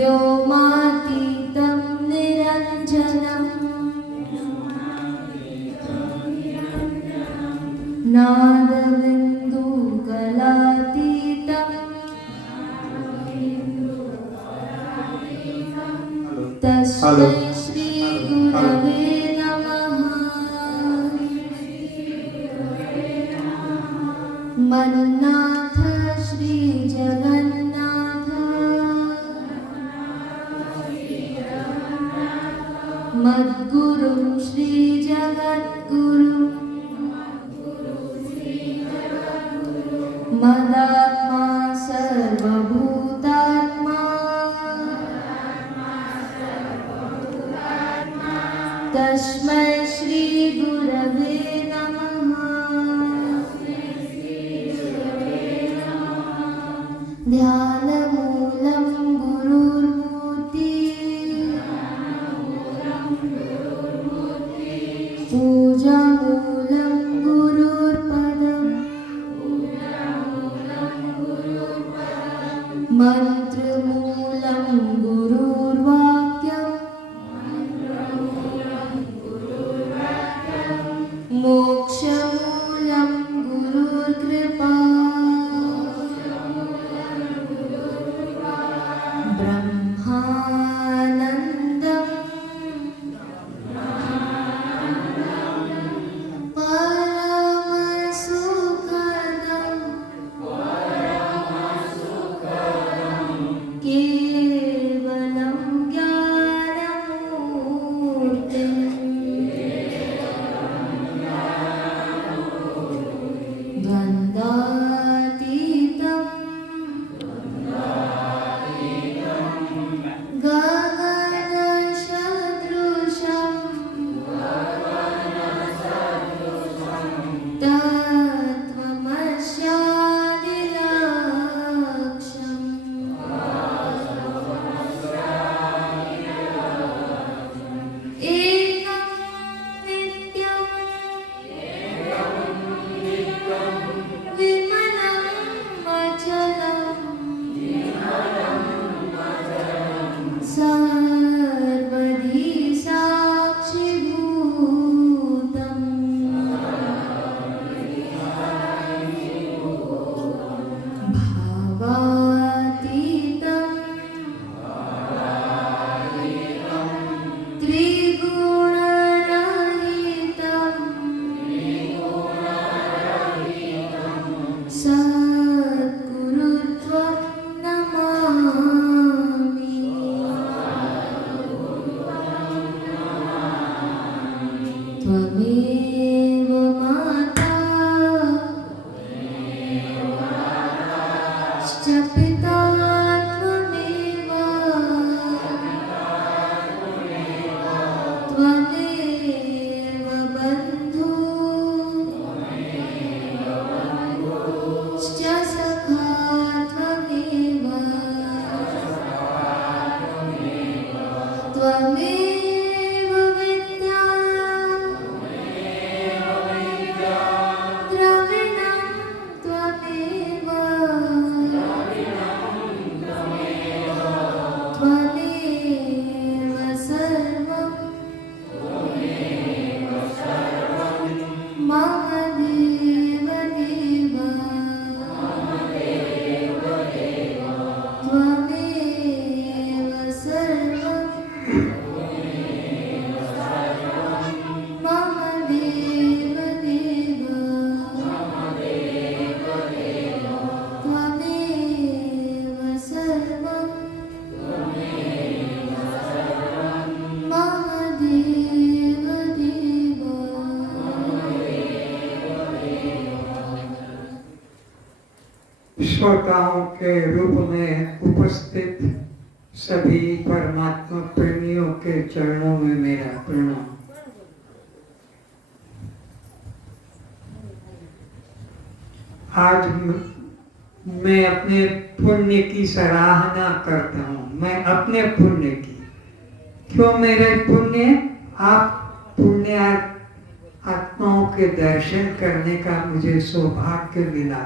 व्योमातीतं निरञ्जनं नादबिन्दुकलातीतं तस्मै श्रीगुरवे मन्नाथ श्री जगन्नाथ मद्गुरुं श्री जगद्गुरुं मदात्मा सर्वभूतात्मा तस्मै श्री गुरवे ध्यानमूलं गुरुर्मूर्ति पूजामूलं गुरुर्पदम् मन्त्रमूलं गुरुर्वाक्यम् मोक्षमूलं गुरुर्कृपा ब्रह्मानन्दं परमसुखदं केवलं ज्ञानमूर्तिम् द्वन्द्वातीतं गगनसदृशं तत्त्वमस्यादिलक्ष्यम् एकं नित्यं विमलं अचलं सर्वदि साक्षिभूतम् भावातीतं त्रिगुणरहितं सद्गुरुत्वं नमामि त्वमेव माता च पिता त्वमेव त्वमेव बन्धु च सखा त्वमेव त्वमेव विद्या द्रविणं त्वमेव त्वमेव सर्वं मम देव देव त्वमेव सर्वं मम देव देव त्वमेव सर्वं मम देव देव। श्रोताओं के रूप में उपस्थित सभी परमात्मा प्रेमियों के चरणों में मेरा प्रणाम। आज मैं अपने पुण्य की सराहना करता हूँ, मैं अपने पुण्य की। क्यों मेरे पुण्य? आप पुण्य आत्माओं के दर्शन करने का मुझे सौभाग्य मिला।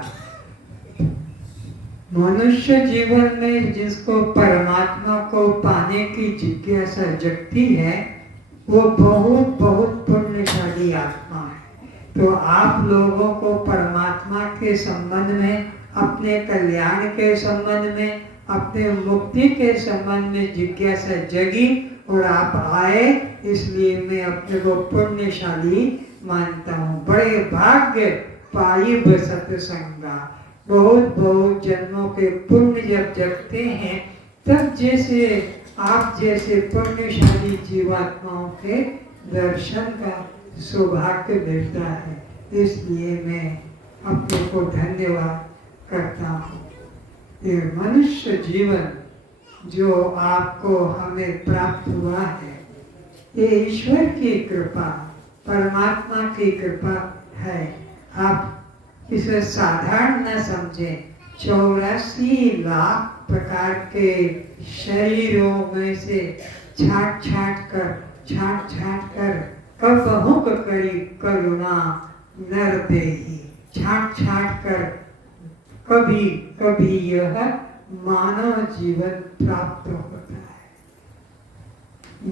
मनुष्य जीवन में जिसको परमात्मा को पाने की जिज्ञासा जगती है वो बहुत बहुत पुण्यशाली आत्मा है। तो आप लोगों को परमात्मा के संबंध में, अपने कल्याण के संबंध में, अपने मुक्ति के संबंध में जिज्ञासा जगी और आप आए, इसलिए मैं अपने को पुण्यशाली मानता हूँ। बड़े भाग्य पाई सत्संगा, बहुत बहुत जन्मों के पुण्य जब जगते हैं तब जैसे आप जैसे पुण्यशाली जीवात्माओं के दर्शन का सौभाग्य मिलता है। इसलिए मैं अपने को धन्यवाद करता हूँ। ये मनुष्य जीवन जो आपको हमें प्राप्त हुआ है, ये ईश्वर की कृपा, परमात्मा की कृपा है। आप इसे साधारण न समझें। 84 लाख प्रकार के शरीरों में से छाट छाट कर कबहुक करी करुणा नर देही, छाट छाट कर कभी कभी यह मानव जीवन प्राप्त होता है।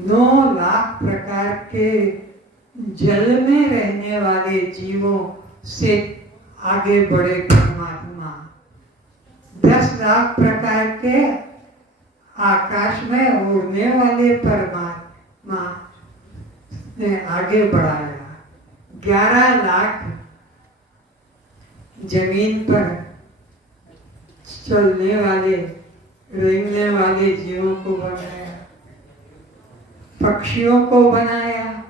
9 लाख प्रकार के जल में रहने वाले जीवों से आगे बढ़े परमात्मा, 10 लाख प्रकार के आकाश में उड़ने वाले परमात्मा ने आगे बढ़ाया। 11 लाख जमीन पर चलने वाले, रेंगने वाले जीवों को बनाया, पक्षियों को बनाया,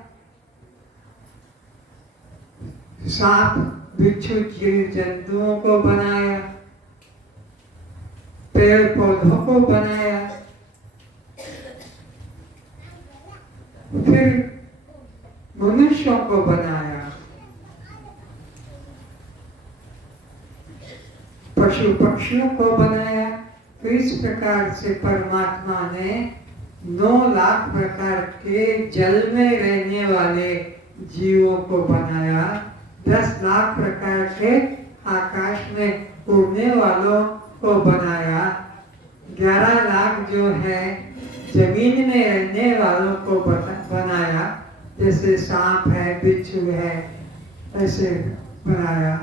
सांप बिच्छू जीव जंतुओं को बनाया, पेड़ पौधों को बनाया, फिर मनुष्यों को बनाया, पशु पक्षियों को बनाया। तो इस प्रकार से परमात्मा ने 9 लाख प्रकार के जल में रहने वाले जीवों को बनाया, 10 लाख प्रकार के आकाश में उड़ने वालों को बनाया, 11 लाख जो है जमीन में रहने वालों को बनाया, जैसे सांप है, बिच्छू है, ऐसे बनाया।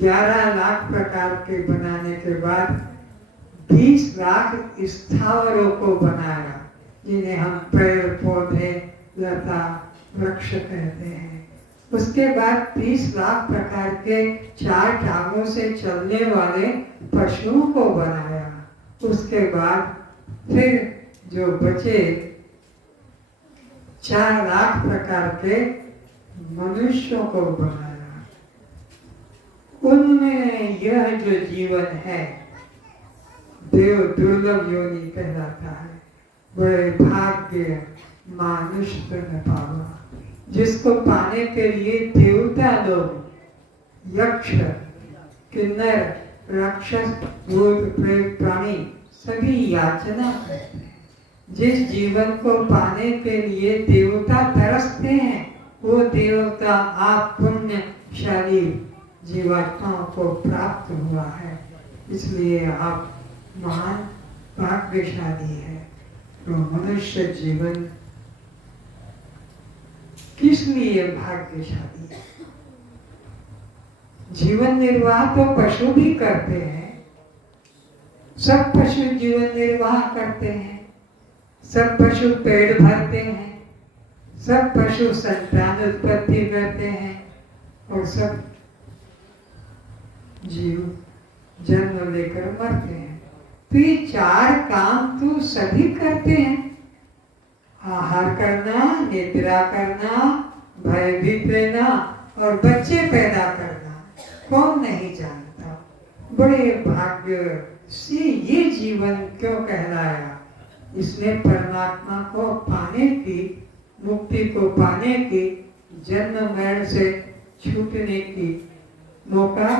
11 लाख प्रकार के बनाने के बाद 20 लाख स्थावरों को बनाया, जिन्हें हम पेड़ पौधे, लता, वृक्ष कहते हैं। उसके बाद 30 लाख प्रकार के 4 टांगों से चलने वाले पशुओं को बनाया। उसके बाद फिर जो बचे 4 लाख प्रकार के मनुष्यों को बनाया। उनमें यह जो जीवन है देव दुर्लभ योनि कहलाता है। बड़े भाग्य मानुष न पावा, जिसको पाने के लिए देवता लोग, यक्ष, किन्नर, राक्षस, भूत, प्रेत, प्राणी सभी याचना करते हैं। जिस जीवन को पाने के लिए देवता तरसते हैं, वो देवता आप पुण्यशाली जीवात्माओं को प्राप्त हुआ है, इसलिए आप महान भाग्यशाली है। तो मनुष्य जीवन किस लिए भाग्यशाली है? जीवन निर्वाह तो पशु भी करते हैं, सब पशु जीवन निर्वाह करते हैं, सब पशु पेट भरते हैं, सब पशु संतान उत्पत्ति करते हैं और सब जीव जन्म लेकर मरते हैं। तो ये 4 काम तो सभी करते हैं। आहार करना, निद्रा करना, भयभीत रहना और बच्चे पैदा करना, कौन नहीं जानता। बड़े भाग्य से ये जीवन क्यों कहलाया? इसने परमात्मा को पाने की, मुक्ति को पाने की, जन्म मरण से छूटने की मौका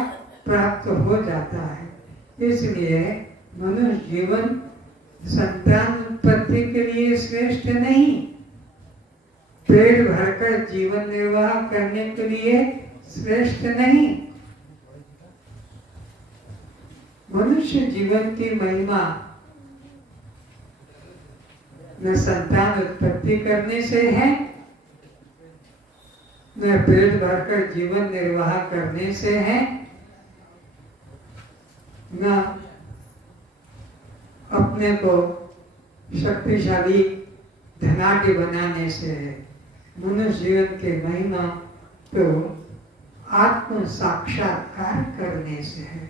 प्राप्त हो जाता है। इसलिए मनुष्य जीवन संतान उत्पत्ति के लिए श्रेष्ठ नहीं, पेट भरकर जीवन निर्वाह करने के लिए श्रेष्ठ नहीं। मनुष्य जीवन की महिमा न संतान उत्पत्ति करने से है, न पेट भरकर जीवन निर्वाह करने से है, न अपने को शक्तिशाली धनाढ्य बनाने से है। मनुष्य जीवन की महिमा तो आत्म साक्षात्कार करने से है,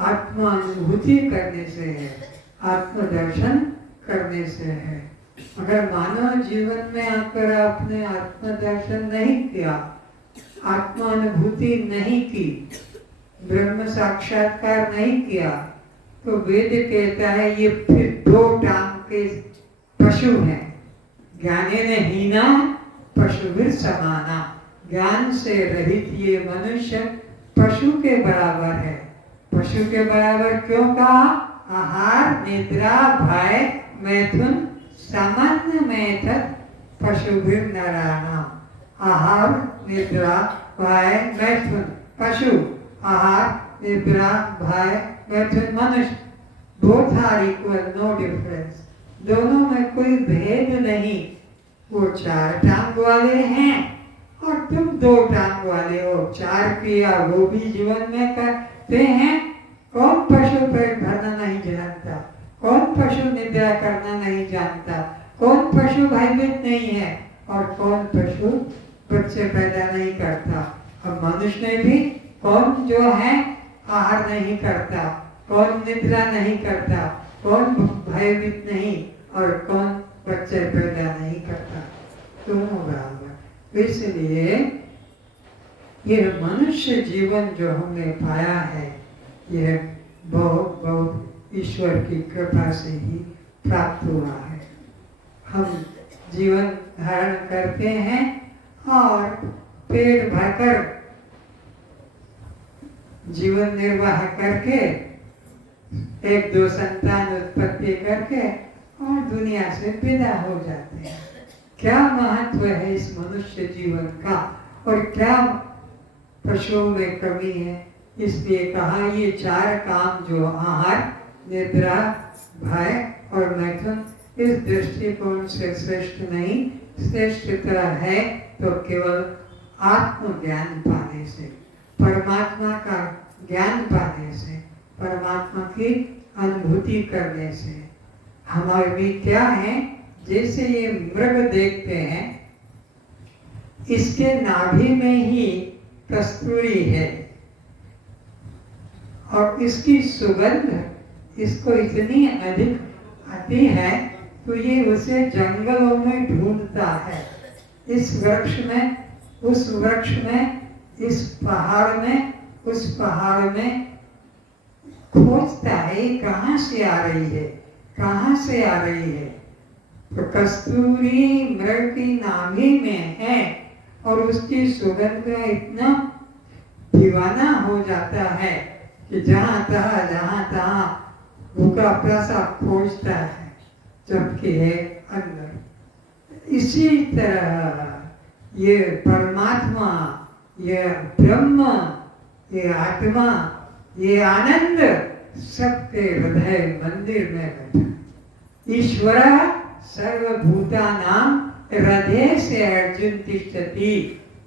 आत्मानुभूति करने से है, आत्मदर्शन करने से है। अगर मानव जीवन में आकर आपने आत्मदर्शन नहीं किया, आत्मानुभूति नहीं की, ब्रह्म साक्षात्कार नहीं किया, तो वेद कहता है ये फिर दो टांग के पशु हैं। ज्ञानेन हीना पशुभिर समाना, ज्ञान से रहित ये मनुष्य पशु के बराबर है। पशु के बराबर क्यों कहा? आहार निद्रा भय मैथुन सामान्य मैथत पशुभिर नराणाम। आहार निद्रा भय मैथुन पशु, आहार निद्रा भय मैथुन मनुष्य, both are equal, no difference. दोनों में कोई भेद नहीं। वो चार टांग वाले हैं और तुम दो टांग वाले हो। चार क्रिया वो भी जीवन में करते हैं। कौन पशु पेट भरना नहीं जानता? कौन पशु निद्रा करना नहीं जानता? कौन पशु भयभीत नहीं है? और कौन पशु बच्चे पैदा नहीं करता? अब मनुष्य भी कौन जो है आहार नहीं करता, कौन निद्रा नहीं करता, कौन भयभीत नहीं और कौन बच्चे पैदा नहीं करता? दोनों बराबर। इसलिए ये मनुष्य जीवन जो हमने पाया है, यह बहुत बहुत ईश्वर की कृपा से ही प्राप्त हुआ है। हम जीवन धारण करते हैं और पेट भरकर जीवन निर्वाह करके एक दो संतान उत्पत्ति करके और दुनिया से विदा हो जाते हैं। क्या महत्व है इस मनुष्य जीवन का और क्या पशुओं में कमी है? इसलिए कहा ये चार काम जो आहार निद्रा भय और मैथुन, इस दृष्टिकोण से श्रेष्ठ नहीं, श्रेष्ठता है तो केवल आत्मज्ञान पाने से, परमात्मा का ज्ञान पाने से, परमात्मा की अनुभूति करने से। हमारे भी क्या है, जैसे ये मृग देखते हैं, इसके नाभि में ही कस्तूरी है और इसकी सुगंध इसको इतनी अधिक आती है तो ये उसे जंगलों में ढूंढता है। इस वृक्ष में, उस वृक्ष में, इस पहाड़ में, उस पहाड़ में खोजता है कहाँ से आ रही है, कहाँ से आ रही है। तो कस्तूरी मृग की नाभि में है और उसकी सुगंध का इतना दीवाना हो जाता है कि जहाँ तहाँ भूखा प्यासा खोजता है, जबकि है अंदर। इसी तरह ये परमात्मा, ये ब्रह्म, ये आत्मा, ये आनंद सबके हृदय मंदिर में बैठा। ईश्वर सर्वभूतानां हृदय से अर्जुन तिष्ठति।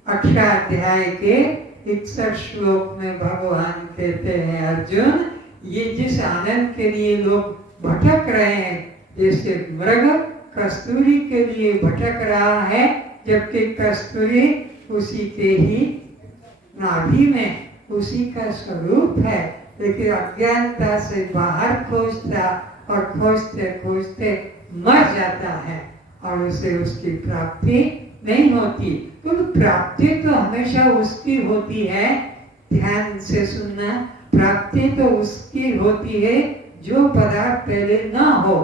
18 अध्याय के 61 श्लोक में भगवान कहते हैं, अर्जुन ये जिस आनंद के लिए लोग भटक रहे हैं, जैसे मृग कस्तूरी के लिए भटक रहा है, जबकि कस्तूरी उसी के ही नाभि में, उसी का स्वरूप है, लेकिन अज्ञानता से बाहर खोजता और खोजते खोजते मर जाता है और उसे उसकी प्राप्ति नहीं होती। तो प्राप्ति तो हमेशा उसकी होती है, ध्यान से सुनना। प्राप्ति तो उसकी होती है जो पदार्थ पहले ना हो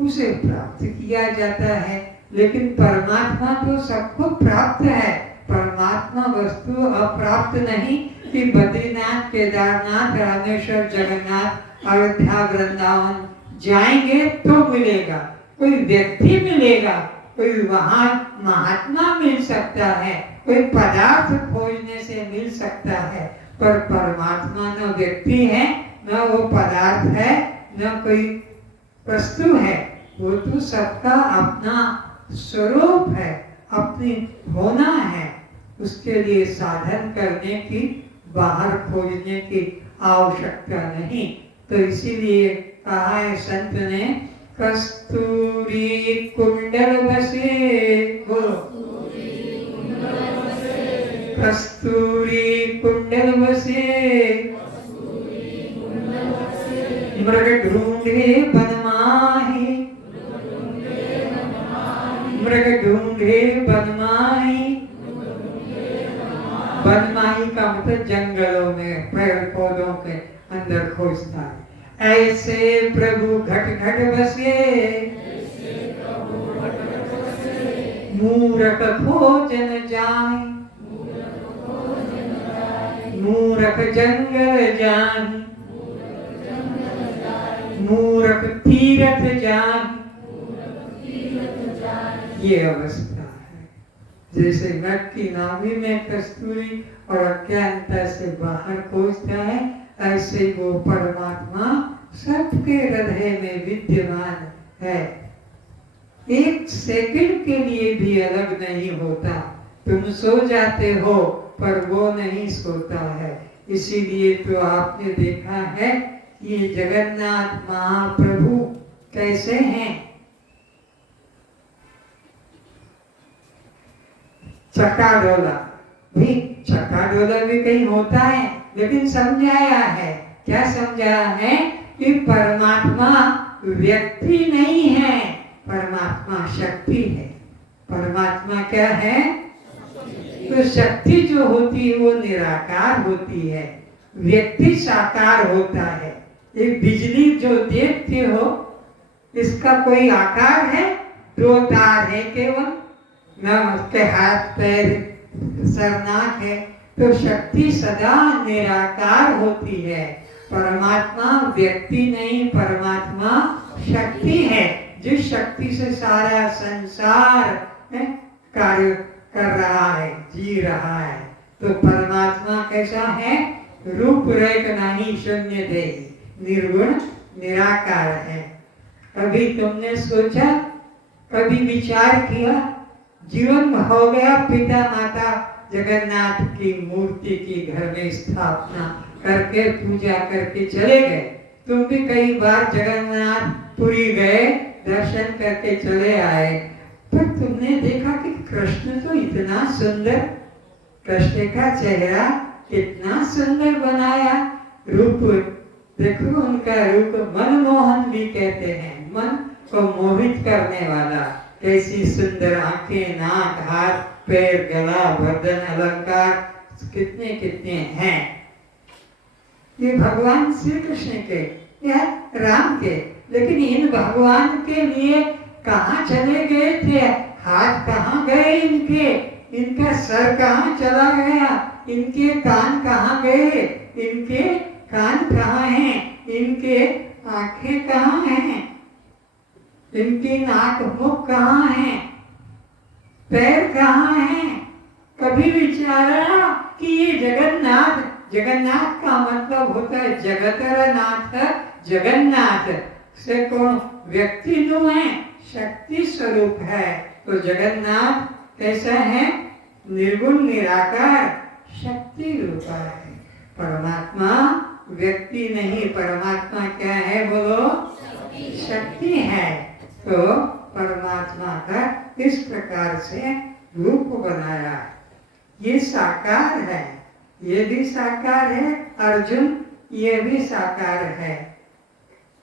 उसे प्राप्त किया जाता है, लेकिन परमात्मा तो सबको प्राप्त है। परमात्मा वस्तु अप्राप्त नहीं कि बद्रीनाथ, केदारनाथ, रामेश्वर, जगन्नाथ, अयोध्या, वृंदावन जाएंगे तो मिलेगा, कोई व्यक्ति मिलेगा, कोई वहां महात्मा मिल सकता है, कोई पदार्थ खोजने से मिल सकता है, पर परमात्मा न व्यक्ति है न वो पदार्थ है, न कोई वस्तु है। वो तो सबका अपना स्वरूप है, अपनी होना है। उसके लिए साधन करने की, बाहर खोजने की आवश्यकता नहीं। तो इसीलिए कहा है संत ने, कस्तूरी कुंडल बसे, बोलो कस्तूरी कुंडल बसे, मृग ढूंढे बनमाही, मृग ढूंढे बनमाही। बनमाही का मतलब जंगलों में पेड़ पौधों के अंदर खोजता है। ऐसे प्रभु घट घट बसे, मूरख खोजन जाए, मूरख जंगल जान, मूरख तीरथ जान। ये अवस्था है। जैसे व्यक्ति नाभि में कस्तूरी और अज्ञानता से बाहर खोजता है, ऐसे वो परमात्मा सबके हृदय में विद्यमान है। एक सेकंड के लिए भी अलग नहीं होता। तुम सो जाते हो पर वो नहीं सोता है। इसीलिए तो आपने देखा है ये जगन्नाथ महाप्रभु कैसे हैं। चकाडोला भी, चकाडोला भी कहीं होता है, लेकिन समझाया है, क्या समझाया है कि परमात्मा व्यक्ति नहीं है, परमात्मा शक्ति है। परमात्मा क्या है? तो शक्ति जो होती है वो निराकार होती है, व्यक्ति साकार होता है। ये बिजली जो देखते हो, इसका कोई आकार है? दो तार है केवल, न उसके हाथ पैर सरनाक है। तो शक्ति सदा निराकार होती है। परमात्मा व्यक्ति नहीं, परमात्मा शक्ति है, जिस शक्ति से सारा संसार कार्य कर रहा है, जी रहा है। तो परमात्मा कैसा है? रूप रेख नहीं, शून्य देही, निर्गुण निराकार है। कभी तुमने सोचा, कभी विचार किया, जीवन हो गया, पिता माता जगन्नाथ की मूर्ति की घर में स्थापना करके पूजा करके चले गए। तुम भी कई बार जगन्नाथपुरी गए, दर्शन करके चले आए, पर तुमने देखा कि कृष्ण तो इतना सुंदर, कृष्ण का चेहरा कितना सुंदर बनाया, रूप देखो, उनका रूप मनमोहन भी कहते हैं, मन को मोहित करने वाला। कैसी सुंदर आंखें, नाक, हाथ, पैर, गला, बदन, अलंकार कितने कितने हैं। ये भगवान श्री कृष्ण के या राम के, लेकिन इन भगवान के लिए कहाँ चले गए थे? हाथ कहाँ गए इनके? इनका सर कहाँ चला गया? इनके कान कहाँ गए? इनके कान कहाँ हैं? इनके आंखें कहाँ हैं? इनकी नाक मुख कहाँ हैं? पैर कहाँ हैं? कभी विचारा कि ये जगन्नाथ, जगन्नाथ का मतलब होता है जगतरनाथ, जगन्नाथ से कौन? व्यक्ति नु है, शक्ति स्वरूप है। तो जगन्नाथ कैसा है? निर्गुण निराकार शक्ति रूपा है। परमात्मा व्यक्ति नहीं, परमात्मा क्या है? बोलो, शक्ति है। तो परमात्मा का इस प्रकार से रूप बनाया। ये साकार है, ये भी साकार है, अर्जुन ये भी साकार है,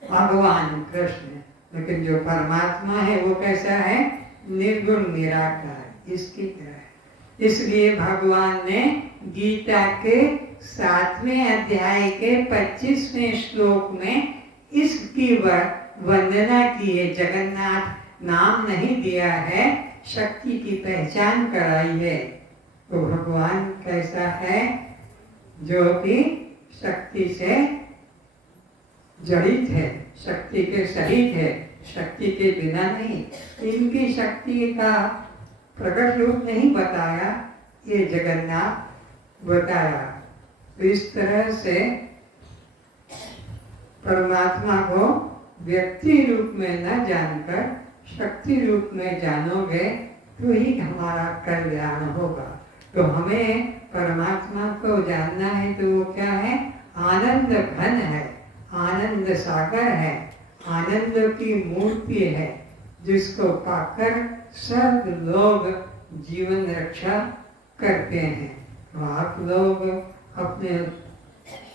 भगवान कृष्ण। लेकिन जो परमात्मा है वो कैसा है? निर्गुण निराकार, इसकी तरह। इसलिए भगवान ने गीता के 7वें अध्याय के 25वें श्लोक में इसकी वंदना की है। जगन्नाथ नाम नहीं दिया है, शक्ति की पहचान कराई है। तो भगवान कैसा है? जो कि शक्ति से जड़ित है, शक्ति के सहित है, शक्ति के बिना नहीं। इनकी शक्ति का प्रकट रूप नहीं बताया, ये जगन्नाथ बताया। तो इस तरह से परमात्मा को व्यक्ति रूप में न जानकर शक्ति रूप में जानोगे तो ही हमारा कल्याण होगा। तो हमें परमात्मा को जानना है तो वो क्या है? आनंद घन है, आनंद सागर है, आनंद की मूर्ति है, जिसको पाकर सब लोग जीवन रक्षा करते हैं। तो आप लोग अपने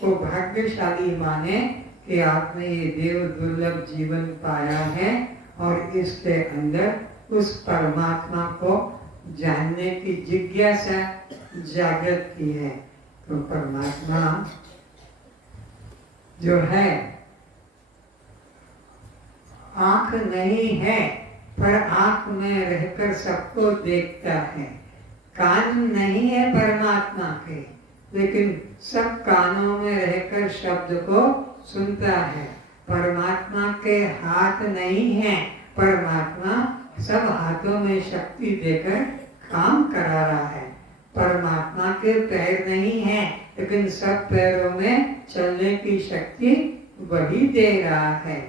को भाग्यशाली माने कि आपने ये देव दुर्लभ जीवन पाया है और इसके अंदर उस परमात्मा को जानने की जिज्ञासा जागृत की है। तो परमात्मा जो है आंख नहीं है पर आंख में रहकर सबको देखता है। कान नहीं है परमात्मा के, लेकिन सब कानों में रहकर शब्द को सुनता है। परमात्मा के हाथ नहीं है, परमात्मा सब हाथों में शक्ति देकर काम करा रहा है। परमात्मा के पैर नहीं है, लेकिन सब पैरों में चलने की शक्ति वही दे रहा है,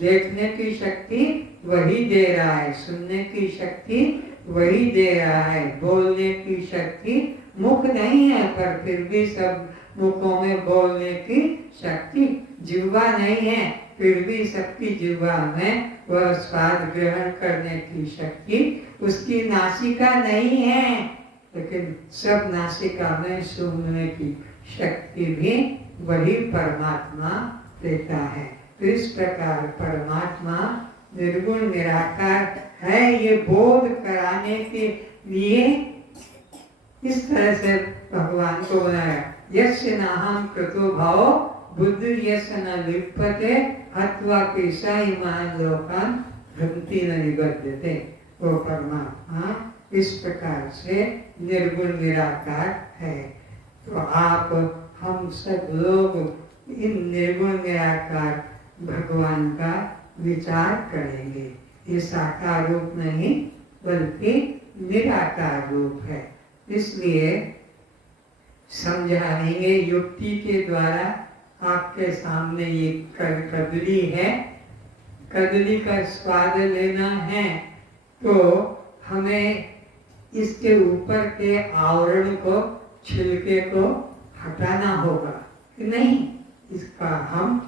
देखने की शक्ति वही दे रहा है, सुनने की शक्ति वही दे रहा है, बोलने की शक्ति मुख नहीं है पर फिर भी सब मुखों में बोलने की शक्ति, जिह्वा नहीं है फिर भी सबकी जिह्वा में वह स्वाद ग्रहण करने की शक्ति, उसकी नासिका नहीं है लेकिन सब नासिका में सूंघने की शक्ति भी वही परमात्मा देता है। तो इस प्रकार परमात्मा निर्गुण निराकार है, ये बोध कराने के लिए इस तरह से भगवान को बनाया। यस्य नाहं कृतो भावो बुद्धिर्यस्य न लिप्यते हत्वा केशायिमान् लोकान् भ्रंति न निबध्यते। वो परमात्मा इस प्रकार से निर्गुण निराकार है। तो आप हम सब लोग इन निर्गुण निराकार भगवान का विचार करेंगे। ये साकार रूप नहीं बल्कि निराकार रूप है, इसलिए समझाएंगे युक्ति के द्वारा। आपके सामने ये कदली है, कदली का स्वाद लेना है तो हमें इसके ऊपर के आवरण को, छिलके को हटाना होगा कि नहीं, इसका हम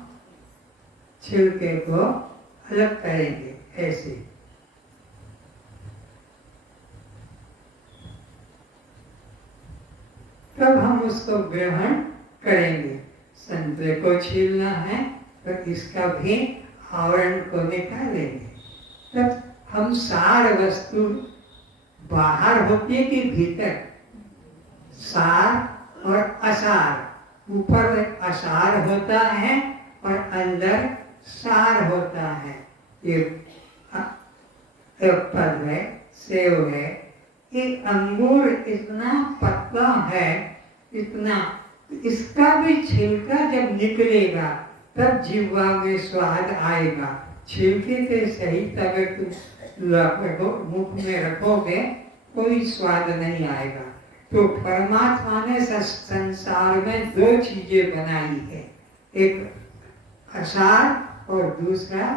छिलके को अलग करेंगे ऐसे। तब हम उसको ग्रहण करेंगे। संतरे को छीलना है तो इसका भी आवरण को निकालेंगे। तब हम सार वस्तु बाहर होती है कि भीतर, सार और असार, ऊपर असार होता है और अंदर सार होता है। ये एप्पल है, सेब है, एक अंगूर इतना पतला है, इतना, इसका भी छिलका जब निकलेगा तब जिह्वा में स्वाद आएगा। छिलके के सहित अगर तुम मुख में रखोगे कोई स्वाद नहीं आएगा। तो परमात्मा ने संसार में दो चीजें बनाई है, एक असार और दूसरा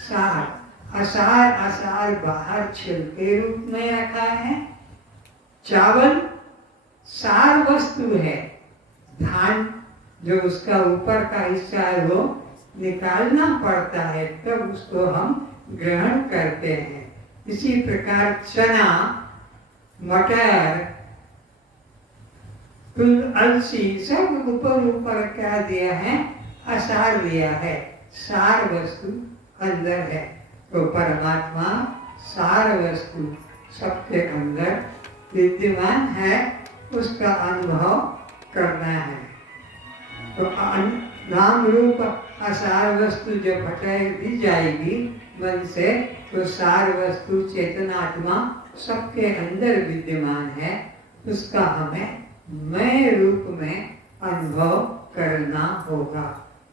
सार। असार असार बाहर छिलके रूप में रखा है। चावल सार वस्तु है, धान जो उसका ऊपर का हिस्सा है वो निकालना पड़ता है तब उसको हम ग्रहण करते हैं। इसी प्रकार चना, मटर, अलसी सब ऊपर ऊपर क्या दिया है? असार दिया है, सार वस्तु अंदर है। तो परमात्मा सार वस्तु सबके अंदर विद्यमान है, उसका अनुभव करना है। तो नाम रूप असार वस्तु जब हटाई दी जाएगी मन से तो सार वस्तु चेतनात्मा सबके अंदर विद्यमान है, उसका हमें मैं रूप में अनुभव करना होगा।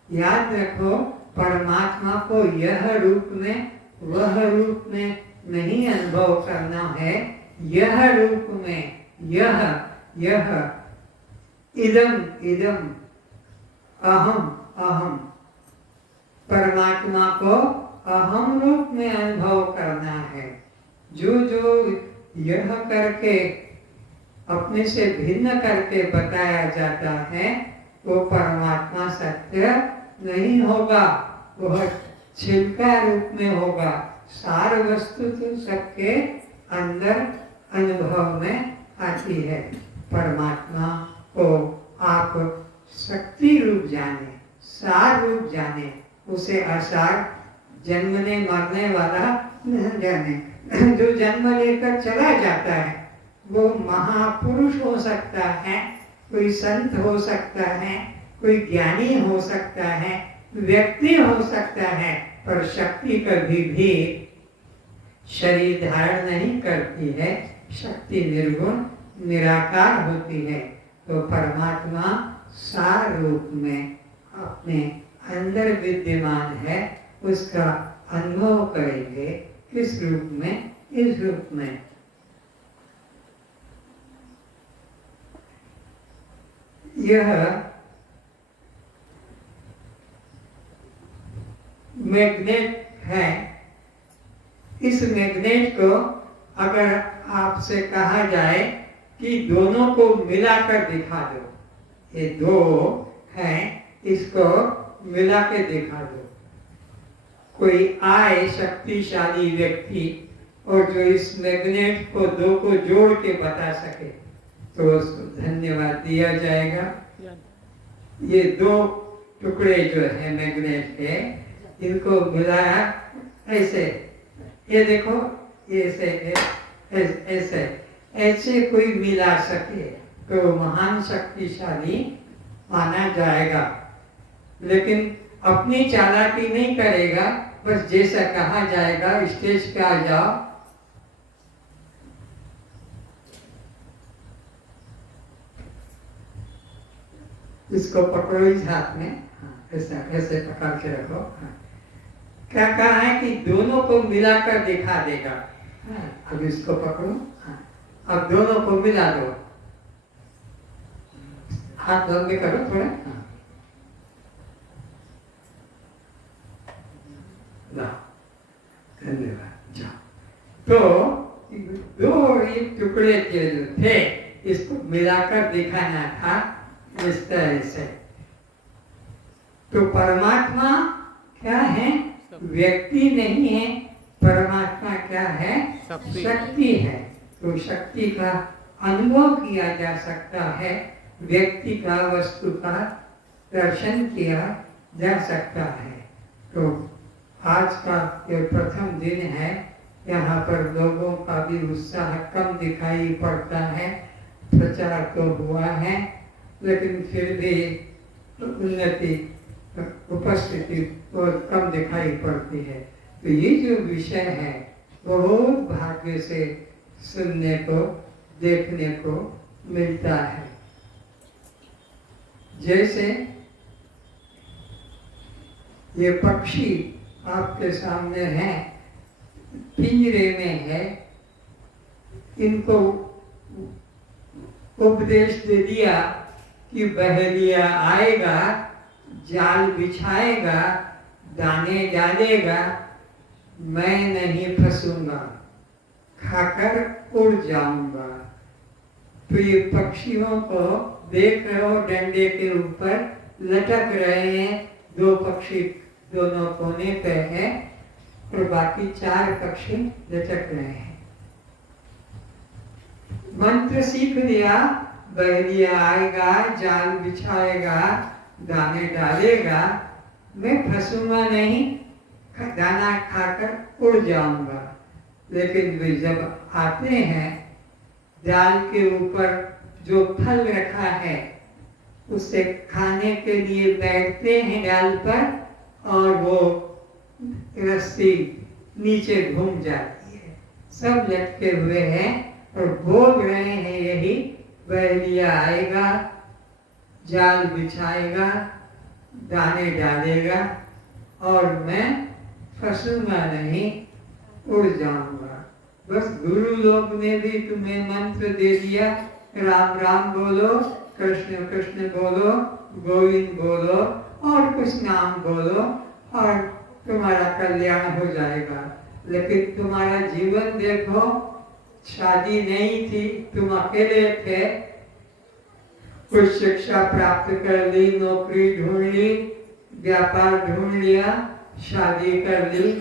याद रखो परमात्मा को यह रूप में वह रूप में नहीं अनुभव करना है, यह रूप में, यह इदम इदम, अहम अहम, परमात्मा को अहम रूप में अनुभव करना है। जो जो यह करके अपने से भिन्न करके बताया जाता है वो परमात्मा सत्य नहीं होगा, वह छिलका रूप में होगा। सार वस्तु तो सबके अंदर अनुभव में आती है। परमात्मा को आप शक्ति रूप जाने, सार रूप जाने, उसे असार जन्मने मरने वाला नहीं जाने। जो जन्म लेकर चला जाता है वो महापुरुष हो सकता है, कोई संत हो सकता है, कोई ज्ञानी हो सकता है, व्यक्ति हो सकता है, पर शक्ति कभी भी शरीर धारण नहीं करती है। शक्ति निर्गुण निराकार होती है। तो परमात्मा सार रूप में अपने अंदर विद्यमान है, उसका अनुभव करेंगे। किस रूप में? इस रूप में। यह मैग्नेट है। इस मैग्नेट को अगर आपसे कहा जाए कि दोनों को मिलाकर दिखा दो, ये दो हैं, इसको मिला के दिखा दो। कोई आए शक्तिशाली व्यक्ति और जो इस मैग्नेट को दो को जोड़ के बता सके तो उसको धन्यवाद दिया जाएगा। ये दो टुकड़े जो है मैग्नेट के, इनको मिलाया ऐसे, ये देखो ऐसे ऐसे ऐसे कोई मिला सके तो महान शक्तिशाली माना जाएगा। लेकिन अपनी चालाकी नहीं करेगा, बस जैसा कहा जाएगा स्टेज पे आ जाओ, इसको पकड़ो इस हाथ में, ऐसा ऐसे पकड़ के रखो। क्या कहा है कि दोनों को मिलाकर दिखा देगा। अब इसको पकड़ो, अब दोनों को मिला दो, हाथ लंबे करो थोड़ा। धन्यवाद। जाओ। तो दो एक टुकड़े के जो थे इसको मिलाकर दिखाना था इस तरह से। तो परमात्मा क्या है? व्यक्ति नहीं है। परमात्मा क्या है? शक्ति है। तो शक्ति का अनुभव किया जा सकता है, व्यक्ति का, वस्तु का दर्शन किया जा सकता है। तो आज का ये प्रथम दिन है, यहाँ पर लोगों का भी उत्साह कम दिखाई पड़ता है। प्रचार तो हुआ है लेकिन फिर भी उन्नति, उपस्थिति बहुत कम दिखाई पड़ती है। तो ये जो विषय है बहुत भाग्य से सुनने को, देखने को मिलता है। जैसे ये पक्षी आपके सामने है, पिंजरे में है, इनको उपदेश दे दिया कि बहेलिया आएगा, जाल बिछाएगा, दाने डालेगा, मैं नहीं फंसूंगा, खाकर उड़ जाऊंगा। तो ये पक्षियों को देख रहे हो, डंडे के ऊपर लटक रहे हैं। दो पक्षी दोनों कोने पे हैं और बाकी चार पक्षी लटक रहे हैं। मंत्र सीख लिया, बहेलिया आएगा, जाल बिछाएगा, दाने डालेगा, मैं फंसूंगा नहीं, दाना खाकर उड़ जाऊंगा। लेकिन वे जब आते हैं, जाल के ऊपर जो फल रखा है उसे खाने के लिए बैठते हैं डाल पर और वो रस्सी नीचे घूम जाती है। सब लटके हुए हैं और बोल रहे हैं यही, बहेलिया आएगा, जाल बिछाएगा, दाने डालेगा और मैं फंसूंगा नहीं, उड़ जाऊंगा। बस गुरु लोग ने भी तुम्हें मंत्र दे दिया, राम राम बोलो, कृष्ण कृष्ण बोलो, गोविंद बोलो और कुछ नाम बोलो, और तुम्हारा कल्याण हो जाएगा। लेकिन तुम्हारा जीवन देखो, शादी नहीं थी, तुम अकेले थे, कुछ शिक्षा प्राप्त कर ली, नौकरी ढूंढ ली, व्यापार ढूंढ लिया, शादी कर ली,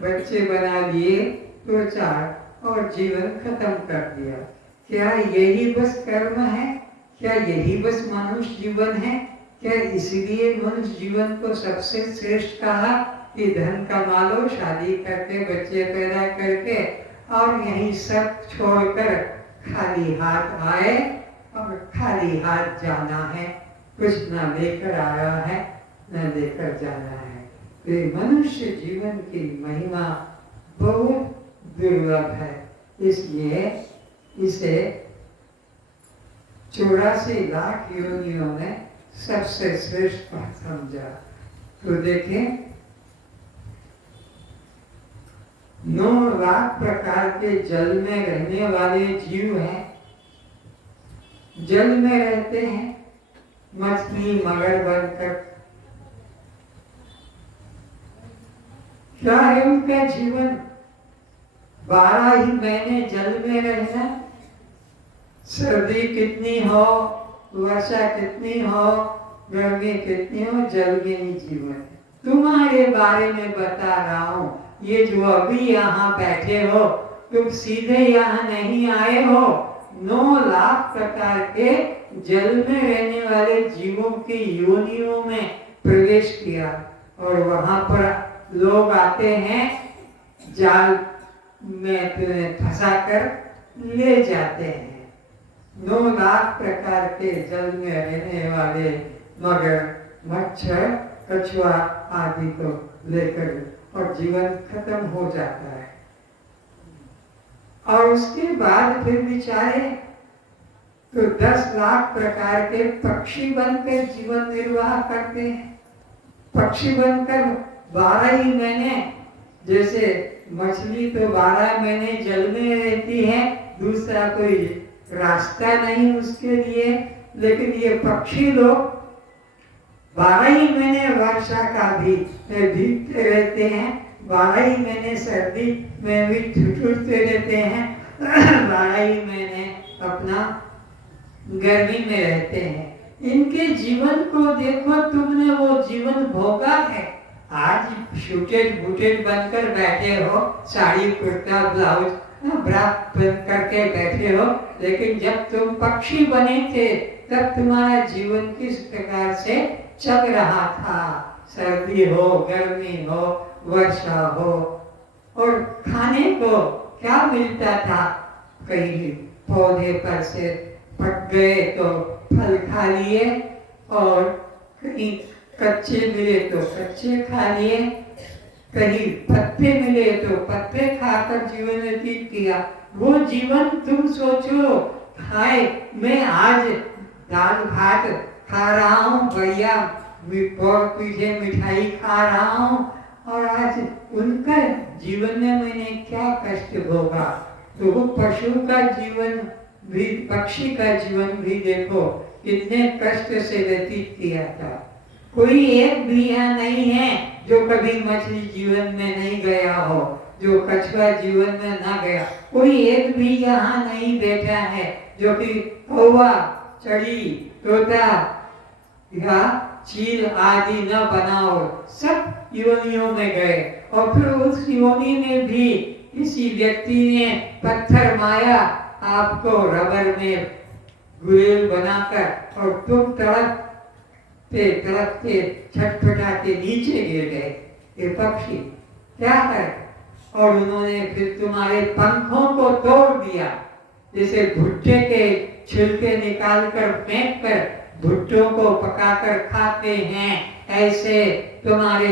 बच्चे बना लिए, दो चार, और जीवन खत्म कर दिया। क्या यही बस कर्म है? क्या यही बस मनुष्य जीवन है? क्या इसलिए मनुष्य जीवन को सबसे श्रेष्ठ कहा कि धन कमा लो, शादी करके बच्चे पैदा करके, और यही सब छोड़कर खाली हाथ आए और खाली हाथ जाना है, कुछ न लेकर आया है न लेकर जाना है। तो मनुष्य जीवन की महिमा बहुत दुर्लभ है, इसलिए इसे 84 लाख योनियों ने सबसे श्रेष्ठ समझा। तो देखें, 9 लाख प्रकार के जल में रहने वाले जीव हैं, जल में रहते हैं, मछली मगर बनकर। क्या है उनका जीवन? 12 ही महीने जल में रहना, सर्दी कितनी हो, वर्षा कितनी हो, गर्मी कितनी हो, जल में ही जीवन। तुम्हारे बारे में बता रहा हूं, ये जो अभी यहाँ बैठे हो, तुम सीधे यहाँ नहीं आए हो, 9 लाख प्रकार के जल में रहने वाले जीवों की योनियों में प्रवेश किया, और वहां पर लोग आते हैं, जाल में फंसा कर ले जाते हैं। 9 लाख प्रकार के जल में रहने वाले मगर, मच्छर, कछुआ आदि को लेकर, और जीवन खत्म हो जाता है। और उसके बाद फिर बेचारे तो 10 लाख प्रकार के पक्षी बनकर जीवन निर्वाह करते हैं। पक्षी बनकर 12 ही महीने, जैसे मछली तो 12 महीने जल में रहती है, दूसरा कोई रास्ता नहीं उसके लिए, लेकिन ये पक्षी लोग 12 ही महीने वर्षा का भी भीगते रहते हैं, 12 ही महीने सर्दी में भी ठिठुरते रहते हैं, 12 ही महीने अपना गर्मी में रहते हैं। इनके जीवन को देखो, तुमने वो जीवन भोगा है। आज शूटेड बूटेड बनकर बैठे हो, साड़ी कुर्ता ब्लाउज ब्रा बन करके बैठे हो, लेकिन जब तुम पक्षी बने थे तब तुम्हारा जीवन किस प्रकार से चल रहा था। सर्दी हो, गर्मी हो, वर्षा हो, और खाने को क्या मिलता था? कहीं पौधे पर से पक गए तो फल खा लिए, और कहीं कच्चे मिले तो कच्चे खा लिए, कहीं पत्ते मिले तो पत्ते खाकर जीवन व्यतीत किया। वो जीवन तुम सोचो, हाय मैं आज दाल भात खा रहा हूँ, बढ़िया और पीछे मिठाई खा रहा हूँ, और आज उनका जीवन में मैंने क्या कष्ट भोगा। तो वो पशु का जीवन भी, पक्षी का जीवन भी देखो कितने कष्ट से व्यतीत किया था। कोई एक भी यहाँ नहीं है जो कभी मछली जीवन में नहीं गया हो, जो कछुआ जीवन में ना गया। कोई एक भी यहाँ नहीं बैठा है जो कि कौवा, चढ़ी, तोता या चील आदि न बनाओ, सब योनियों में गए, और फिर उस योनि में भी किसी व्यक्ति ने पत्थर माया, आपको रबर में गुलेल बनाकर, और तुम तड़पते तड़पते छटपटाते नीचे गिर गए। ये पक्षी क्या करे? और उन्होंने फिर तुम्हारे पंखों को तोड़ दिया, जैसे भुट्टे के छिलके निकाल कर फेंक कर भुट्टों को पकाकर खाते हैं, ऐसे तुम्हारे,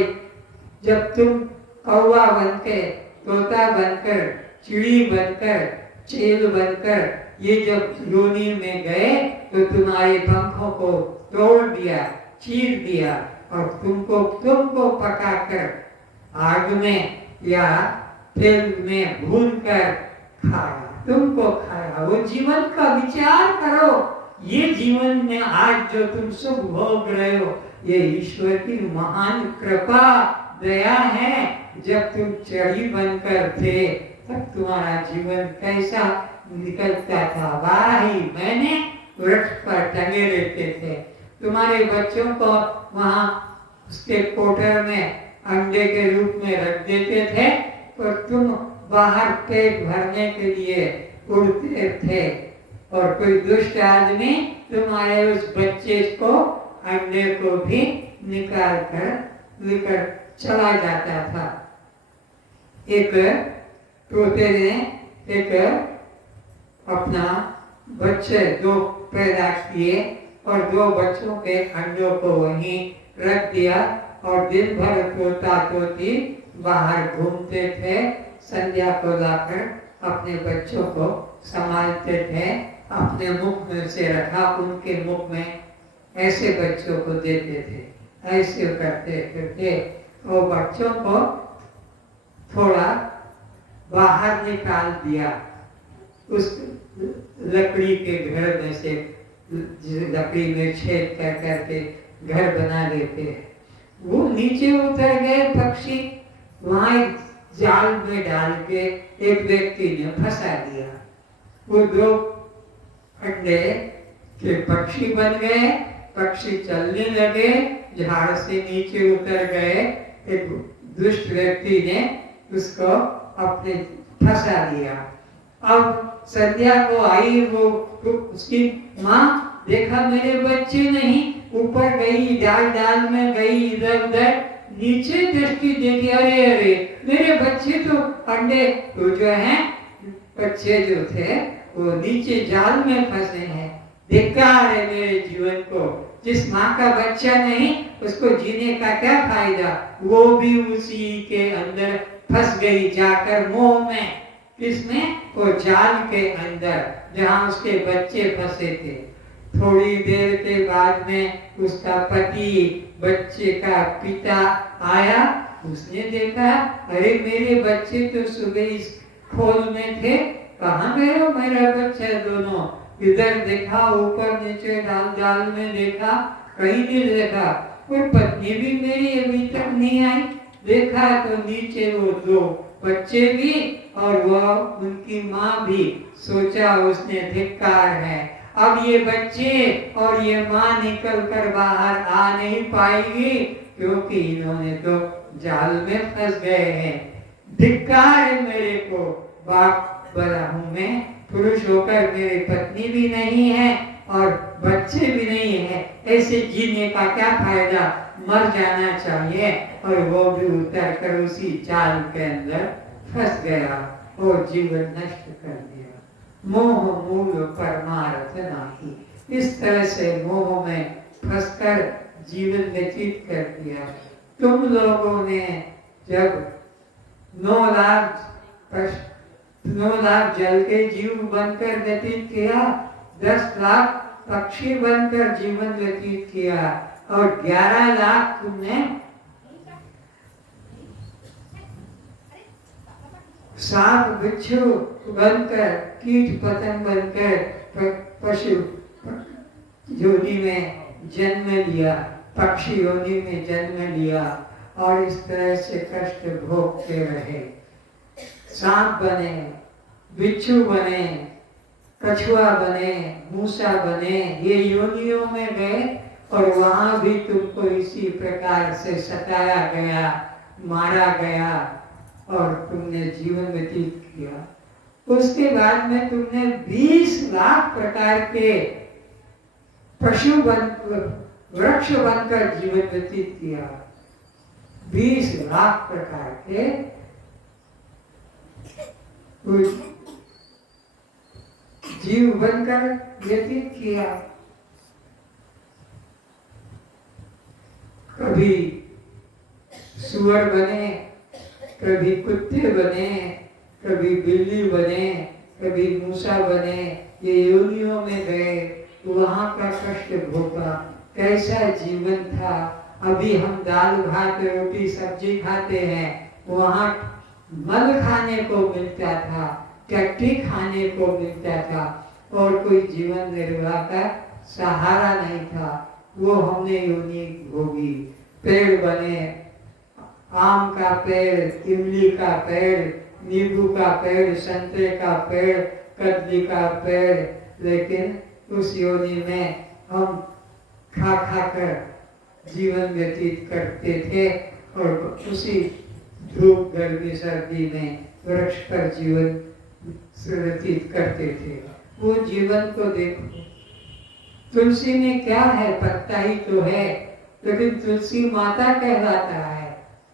जब तुम कौवा बनकर, तोता बनकर, चिड़ी बनकर, चेल बनकर ये जब योनि में गए तो तुम्हारे पंखों को तोड़ दिया, चीर दिया, और तुमको पकाकर आग में या तेल में भूनकर खाया, तुमको खाया। वो जीवन का विचार करो। ये जीवन में आज जो तुम सुख भोग रहे हो, ये ईश्वर की महान कृपा, दया है। जब तुम चढ़ी बनकर थे तब तुम्हारा जीवन कैसा निकलता था। वाही मैंने वृक्ष पर टंगे रहते थे। तुम्हारे बच्चों को वहां उसके कोटर में अंडे के रूप में रख देते थे, पर तुम बाहर पेट भरने के लिए उड़ते थे और कोई दुष्ट आदमी तुम्हारे उस बच्चे को अंडे को भी निकाल कर लेकर चला जाता था। एक तोते ने एक अपना बच्चे दो पैदा किए और दो बच्चों के अंडों को वहीं रख दिया और दिन भर तोता तोती बाहर घूमते थे। संध्या को लाकर अपने बच्चों को संभालते थे, अपने मुख में से रखा उनके मुख में, ऐसे बच्चों को देते थे। ऐसे करते करते वो बच्चों को थोड़ा बाहर निकाल दिया उस लकड़ी के घर में से। लकड़ी में छेद कर करके घर बना लेते हैं। वो नीचे उतर गए पक्षी, वहां एक जाल में डाल के एक व्यक्ति ने फंसा दिया। वो दो अंडे के पक्षी बन गए, पक्षी चलने लगे, झाड़ से नीचे उतर गए। एक दुष्ट व्यक्ति ने उसको अपने फंसा दिया। अब संध्या को आई, वो उसकी माँ देखा मेरे बच्चे नहीं, ऊपर गई, डाल डाल में गई, इधर उधर, नीचे दृष्टि देखी, अरे अरे मेरे बच्चे तो अंडे तो जो है बच्चे जो थे वो नीचे जाल में फंसे हैं। धिक्कार है मेरे जीवन को। जिस माँ का बच्चा नहीं उसको जीने का क्या फायदा। वो भी उसी के अंदर फंस गई जाकर मोह में। किसमें? वो जाल के अंदर जहाँ उसके बच्चे फंसे थे। थोड़ी देर के बाद में उसका पति बच्चे का पिता आया। उसने देखा अरे मेरे बच्चे तो सुबह इस खोल में थे, कहाँ गए हो मेरा बच्चा दोनों। इधर देखा, ऊपर नीचे, डाल डाल में देखा, कहीं नहीं देखा। और पत्नी भी मेरी अभी तक नहीं आई। देखा तो नीचे वो दो बच्चे भी और वह उनकी माँ भी। सोचा उसने धिक्कार है, अब ये बच्चे और ये माँ निकल कर बाहर आ नहीं पाएगी क्योंकि इन्होंने तो जाल में फंस गए हैं। धिक्कार है मेरे को, बाप बड़ा हूँ मैं, पुरुष होकर मेरी पत्नी भी नहीं है और बच्चे भी नहीं है, ऐसे जीने का क्या फायदा, मर जाना चाहिए। और वो भी उतर कर उसी जाल के अंदर फंस गया और जीवन नष्ट कर दिया। मोह मूल परमार्थ नाही। इस तरह से मोह में फंसकर जीवन व्यतीत कर दिया। तुम लोगों ने जब 9 लाख जल के जीव बनकर व्यतीत किया, 10 लाख पक्षी बनकर जीवन व्यतीत किया और 11 लाख तुमने सांप बिच्छू बनकर, कीट पतंग बनकर पशु योनि में जन्म लिया, पक्षी योनि में जन्म लिया और इस तरह से कष्ट भोगते रहे। सांप बने, बिच्छू बने, कछुआ बने, मूसा बने, ये योनियों में गए और वहां भी तुमको इसी प्रकार से सताया गया, मारा गया और तुमने जीवन व्यतीत किया। उसके बाद में तुमने 20 लाख प्रकार के पशु वृक्ष बनकर जीवन व्यतीत किया। 20 लाख प्रकार के जीव बनकर व्यतीत किया। कभी सुअर बने, कभी कुत्ते बने, कभी बिल्ली बने, कभी मूसा बने, ये योनियों में गए, वहां का कष्ट भोगा। कैसा जीवन था। अभी हम दाल भात रोटी सब्जी खाते हैं, वहां मल खाने को मिलता था, चट्टी खाने को मिलता था और कोई जीवन निर्वाह का सहारा नहीं था। वो हमने योनि भोगी। पेड़ बने, आम का पेड़, इमली का पेड़, नींबू का पेड़, संतरे का पेड़, कदली का पेड़, लेकिन उस योनि में हम खा खा कर जीवन व्यतीत करते थे और उसी धूप गर्मी सर्दी में वृक्ष पर जीवन व्यतीत करते थे। वो जीवन को देखो, तुलसी में क्या है, पत्ता ही तो है, लेकिन तुलसी माता कहलाता है।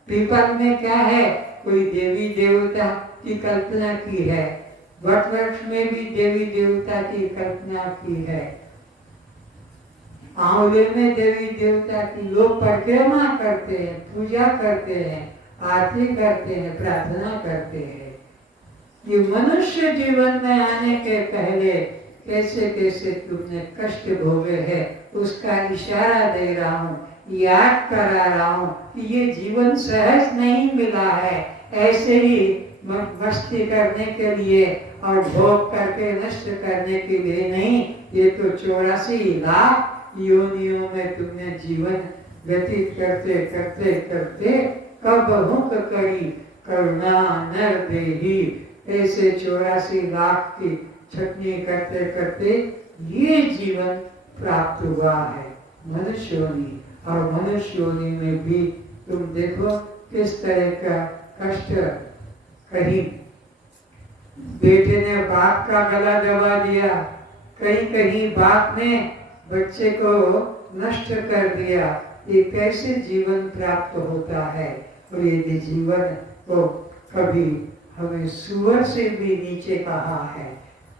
पीपल में क्या है, कोई देवी देवता की कल्पना की है, वट वृक्ष में भी देवी देवता की कल्पना की है, आंवले में देवी देवता की लोग परिक्रमा करते हैं, पूजा करते हैं, आरती करते हैं, प्रार्थना करते हैं। ये मनुष्य जीवन में आने के पहले कैसे कैसे तुमने कष्ट भोगे हैं, उसका इशारा दे रहा हूँ, याद करा रहा हूँ कि ये जीवन सहज नहीं मिला है, ऐसे ही मस्ती करने के लिए और भोग करके नष्ट करने के लिए नहीं। ये तो 84 लाख योनियों में तुमने जीवन व्यतीत करते करते करते कब हुक करी करुणा नर देही, ऐसे 84 लाख की छटनी करते करते ये जीवन प्राप्त हुआ है मनुष्य योनि। और मनुष्य योनि में भी तुम देखो किस तरह का कष्ट, कहीं बेटे ने बाप का गला दबा दिया, कहीं कहीं बाप ने बच्चे को नष्ट कर दिया। ये कैसे जीवन प्राप्त होता है। और ये जीवन को कभी हमें सुअर से भी नीचे कहा है,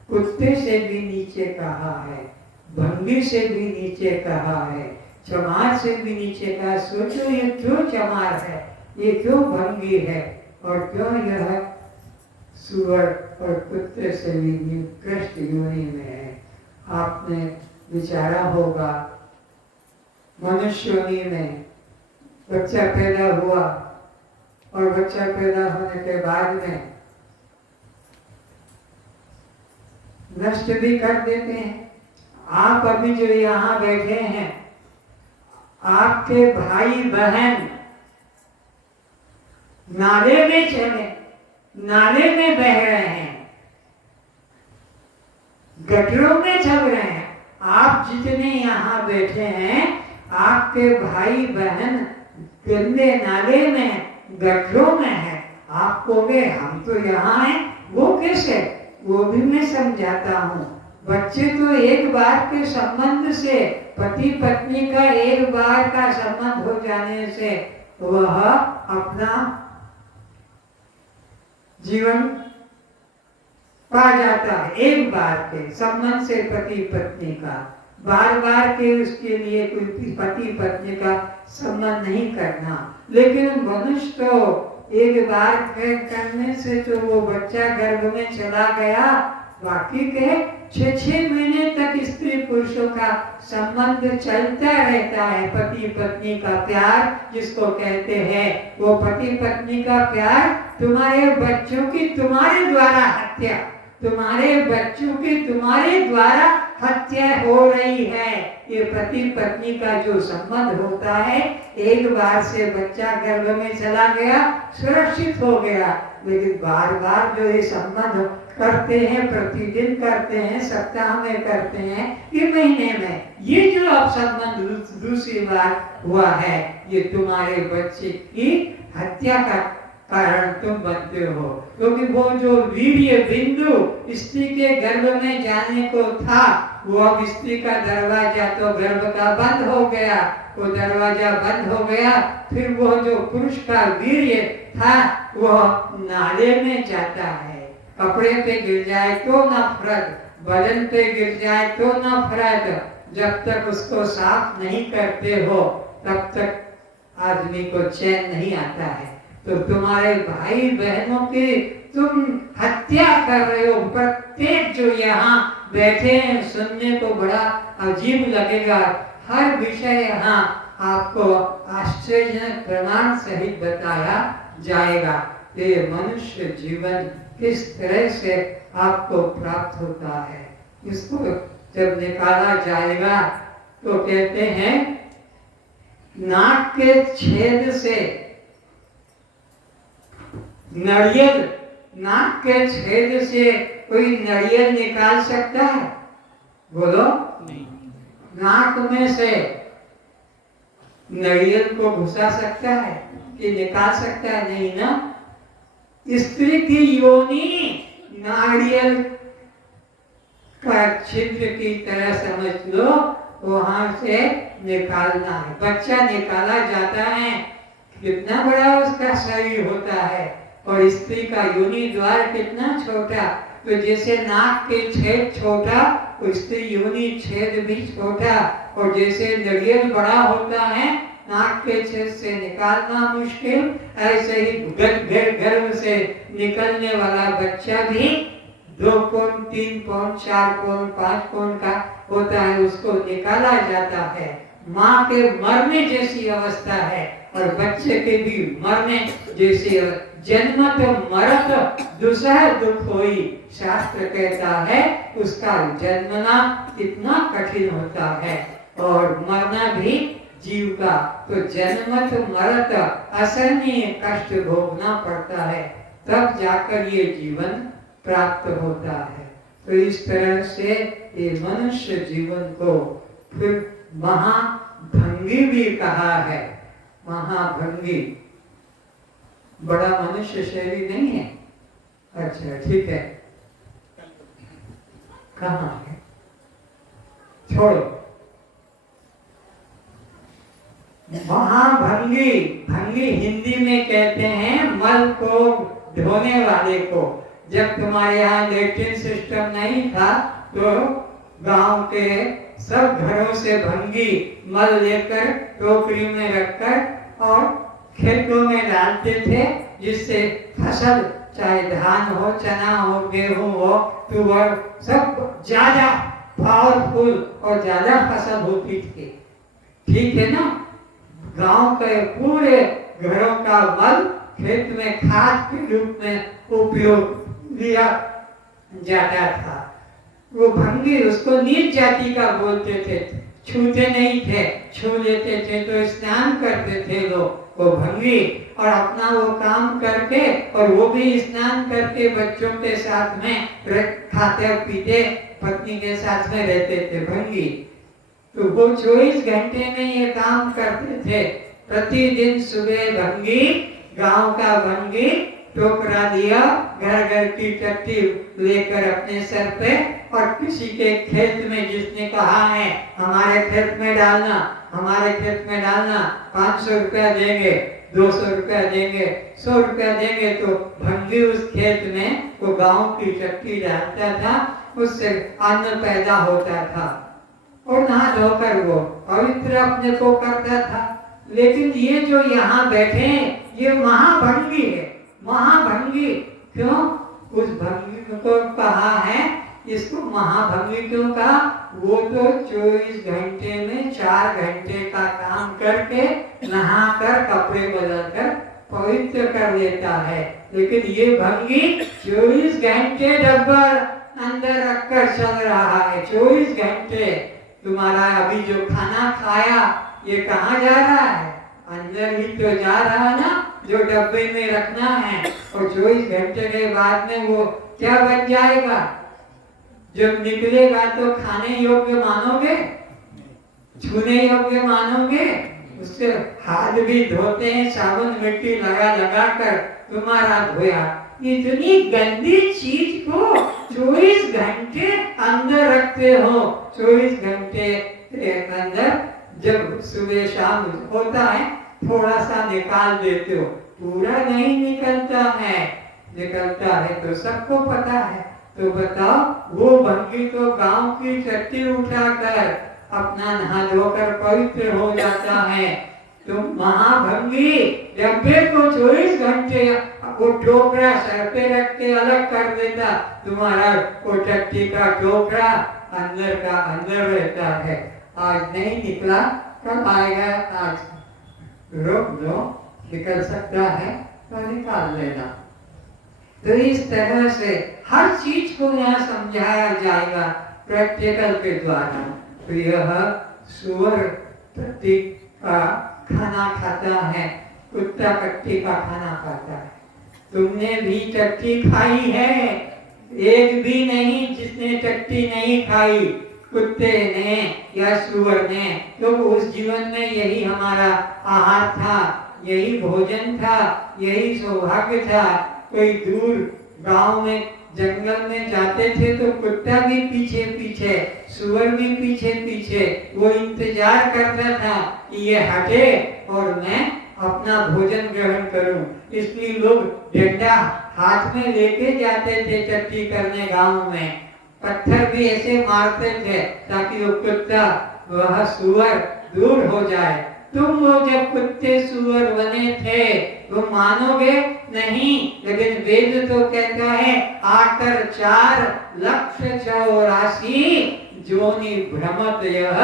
कुत्ते से भी नीचे कहा है, भंगी से भी नीचे कहा है, चमार से भी नीचे कहा। सोचो ये क्यों चमार है, ये क्यों भंगी है, और क्यों यह सुअर और कुत्ते से भी निकृष्ट योनि में है। आपने विचारा होगा, मनुष्य योनि में बच्चा पैदा हुआ और बच्चा पैदा होने के बाद में नष्ट भी कर देते हैं। आप अभी जो यहाँ बैठे हैं, आपके भाई बहन नाले में चले, नाले में बह रहे हैं, गटरों में चल रहे हैं। आप जितने यहाँ बैठे हैं, आपके भाई बहन गंदे नाले में, गटरों में है। आप कहोगे हम तो यहाँ हैं, वो कैसे? वो भी मैं समझाता हूँ। बच्चे तो एक बार के संबंध से, पति पत्नी का एक बार का संबंध हो जाने से वह अपना जीवन पा जाता है। एक बार के संबंध से पति पत्नी का, बार बार के उसके लिए कोई पति पत्नी का संबंध नहीं करना। लेकिन मनुष्य तो एक बार करने से तो वो बच्चा गर्भ में चला गया, बाकी के 6-6 महीने तक स्त्री पुरुषों का संबंध चलता रहता है। पति पत्नी का प्यार जिसको कहते हैं, वो पति पत्नी का प्यार, तुम्हारे बच्चों की तुम्हारे द्वारा हत्या, तुम्हारे बच्चों की तुम्हारे द्वारा हत्या हो रही है। ये पति पत्नी का जो संबंध होता है, एक बार से बच्चा गर्भ में चला गया, सुरक्षित हो गया। लेकिन बार बार जो ये संबंध करते हैं, प्रतिदिन करते हैं, सप्ताह में करते हैं, ये महीने में, ये जो अब संबंध दूसरी बार हुआ है, ये तुम्हारे बच्चे की हत्या का कारण तुम बनते हो। क्योंकि वो जो वीर्य बिंदु स्त्री के गर्भ में जाने को था, वो अब स्त्री का दरवाजा तो गर्भ का बंद हो गया, वो दरवाजा बंद हो गया। फिर वो जो पुरुष का वीर्य था, वह नाले में जाता है। कपड़े पे गिर जाए तो नफरत, बदन पे गिर जाए तो नफरत। जब तक उसको साफ नहीं करते हो, तब तक आदमी को चैन नहीं आता है। तो तुम्हारे भाई बहनों की तुम हत्या कर रहे हो। प्रत्येक जो यहाँ बैठे हैं, सुनने को बड़ा अजीब लगेगा, हर विषय यहाँ आपको आश्चर्यजनक प्रमाण सहित बताया जाएगा। ये मनुष्य जीवन किस तरह से आपको प्राप्त होता है, इसको जब निकाला जाएगा तो कहते हैं नाक के छेद से नारियल, नाक के छेद से कोई नारियल निकाल सकता है? बोलो नहीं। नाक में से नारियल को घुसा सकता है कि निकाल सकता है? नहीं ना। स्त्री की योनि नारियल का छिद्र की तरह समझ लो, वहां से निकालना है। बच्चा निकाला जाता है, कितना बड़ा उसका शरीर होता है, और स्त्री का योनि द्वार कितना छोटा। तो जैसे नाक के छेद छोटा, स्त्री योनि छेद भी छोटा, और जैसे नारियल बड़ा होता है, नाक के छेद से निकालना मुश्किल, ऐसे ही गर्भ से निकलने वाला बच्चा भी 2 पौंड, 3 पौंड, 4 पौंड, 5 पौंड का होता है, उसको निकाला जाता है। माँ के मरने जैसी अवस्था है, और बच्चे के भी मरने जैसी। जन्म तो मरत दूसरा दुख होई, शास्त्र कहता है उसका जन्मना कितना कठिन होता है, और मरना भी जीव का। तो जन्म तो मरत असहनीय कष्ट भोगना पड़ता है, तब जाकर ये जीवन प्राप्त होता है। तो इस तरह से ये मनुष्य जीवन को फिर महाभंगी भी कहा है। महाभंगी बड़ा मनुष्य शरीर नहीं है। अच्छा ठीक है, कहाँ है, छोड़ो। महाभंगी, भंगी हिंदी में कहते हैं मल को ढोने वाले को। जब तुम्हारे यहाँ लेट्रिन सिस्टम नहीं था, तो गांव के सब घरों से भंगी मल लेकर टोकरी में रखकर और खेतों में डालते थे, जिससे फसल चाहे धान हो, चना हो, गेहूं हो, तुअर, सब ज्यादा पावरफुल और ज्यादा फसल होती थी। ठीक है ना। गांव के पूरे घरों का मल खेत में खाद के रूप में उपयोग लिया जाता था। वो भंगी, उसको नीच जाति का बोलते थे, छूते नहीं थे, छू लेते थे तो स्नान करते थे लोग, वो भंगी। और अपना वो काम करके, और वो भी स्नान करके बच्चों के साथ में खाते पीते पत्नी के साथ में रहते थे भंगी। तो वो 24 घंटे में ये काम करते थे। प्रतिदिन सुबह भंगी, गांव का भंगी टोकरा दिया, घर घर की टट्टी लेकर अपने सर पे, और किसी के खेत में जिसने कहा है हमारे खेत में डालना, हमारे खेत में डालना, 500 रुपया देंगे, 200 रुपया देंगे, 100 रुपया देंगे, तो भंगी उस खेत में वो गांव की टट्टी डालता था, उससे अन्न पैदा होता था, और नहा धोकर वो पवित्र अपने को करता था। लेकिन ये जो यहाँ बैठे हैं, ये महाभंगी है। महाभंगी क्यों? उस भंगी को कहा है, इसको महाभंगी क्यों कहा? वो तो 24 घंटे में 4 घंटे का काम करके नहाकर कपड़े बदलकर पवित्र कर लेता है। लेकिन ये भंगी 24 घंटे डब्बा अंदर रखकर चल रहा है। 24 घंटे तुम्हारा अभी जो खाना खाया, ये कहाँ जा रहा है? अंदर ही तो जा रहा है ना, जो डब्बे में रखना है। और 24 घंटे के बाद में वो क्या बन जाएगा? जब निकलेगा तो खाने योग्य मानोगे, छूने योग्य मानोगे? उससे हाथ भी धोते हैं, साबुन मिट्टी लगा लगा कर तुम्हारा धोया। इतनी गंदी चीज को 24 घंटे अंदर रखते हो। 24 घंटे अंदर जब सुबह शाम होता है, थोड़ा सा निकाल देते हो, पूरा नहीं निकलता है। निकलता है तो सबको पता है। तो बताओ, वो भंगी तो गांव की चट्टी उठाकर अपना नहा धोकर पवित्र हो जाता है। तो महाभंगी डब्बे को 24 घंटे वो टोकरा सर पे रख के अलग कर देता, तुम्हारा वो चट्टी का टोकरा अंदर का अंदर रहता है। आज नहीं निकला, कब आएगा? आज रोक दो, निकल सकता है तो निकाल लेना। तो इस तरह से हर चीज को यहाँ समझाया जाएगा प्रैक्टिकल के द्वारा। तो यह सुअर प्रतीक का खाना खाता है, कुत्ता कट्टी का खाना खाता है। तुमने भी टट्टी खाई है, एक भी नहीं जिसने टट्टी नहीं खाई, कुत्ते ने या सुअर ने। तो उस जीवन में यही हमारा आहार था, यही भोजन था, यही सौभाग्य था। कोई दूर गांव में जंगल में जाते थे तो कुत्ता भी पीछे पीछे, सुअर भी पीछे पीछे, वो इंतजार करता था कि ये हटे और मैं अपना भोजन ग्रहण करूं। इसलिए लोग डंडा हाथ में लेके जाते थे टट्टी करने गांव में, पत्थर भी ऐसे मारते थे ताकि वो कुत्ता वह सुअर दूर हो जाए। तुम लोग जब कुत्ते सुअर बने थे तो मानोगे नहीं, लेकिन वेद तो कहता है 8,4,84,000 जोनि भ्रमत यह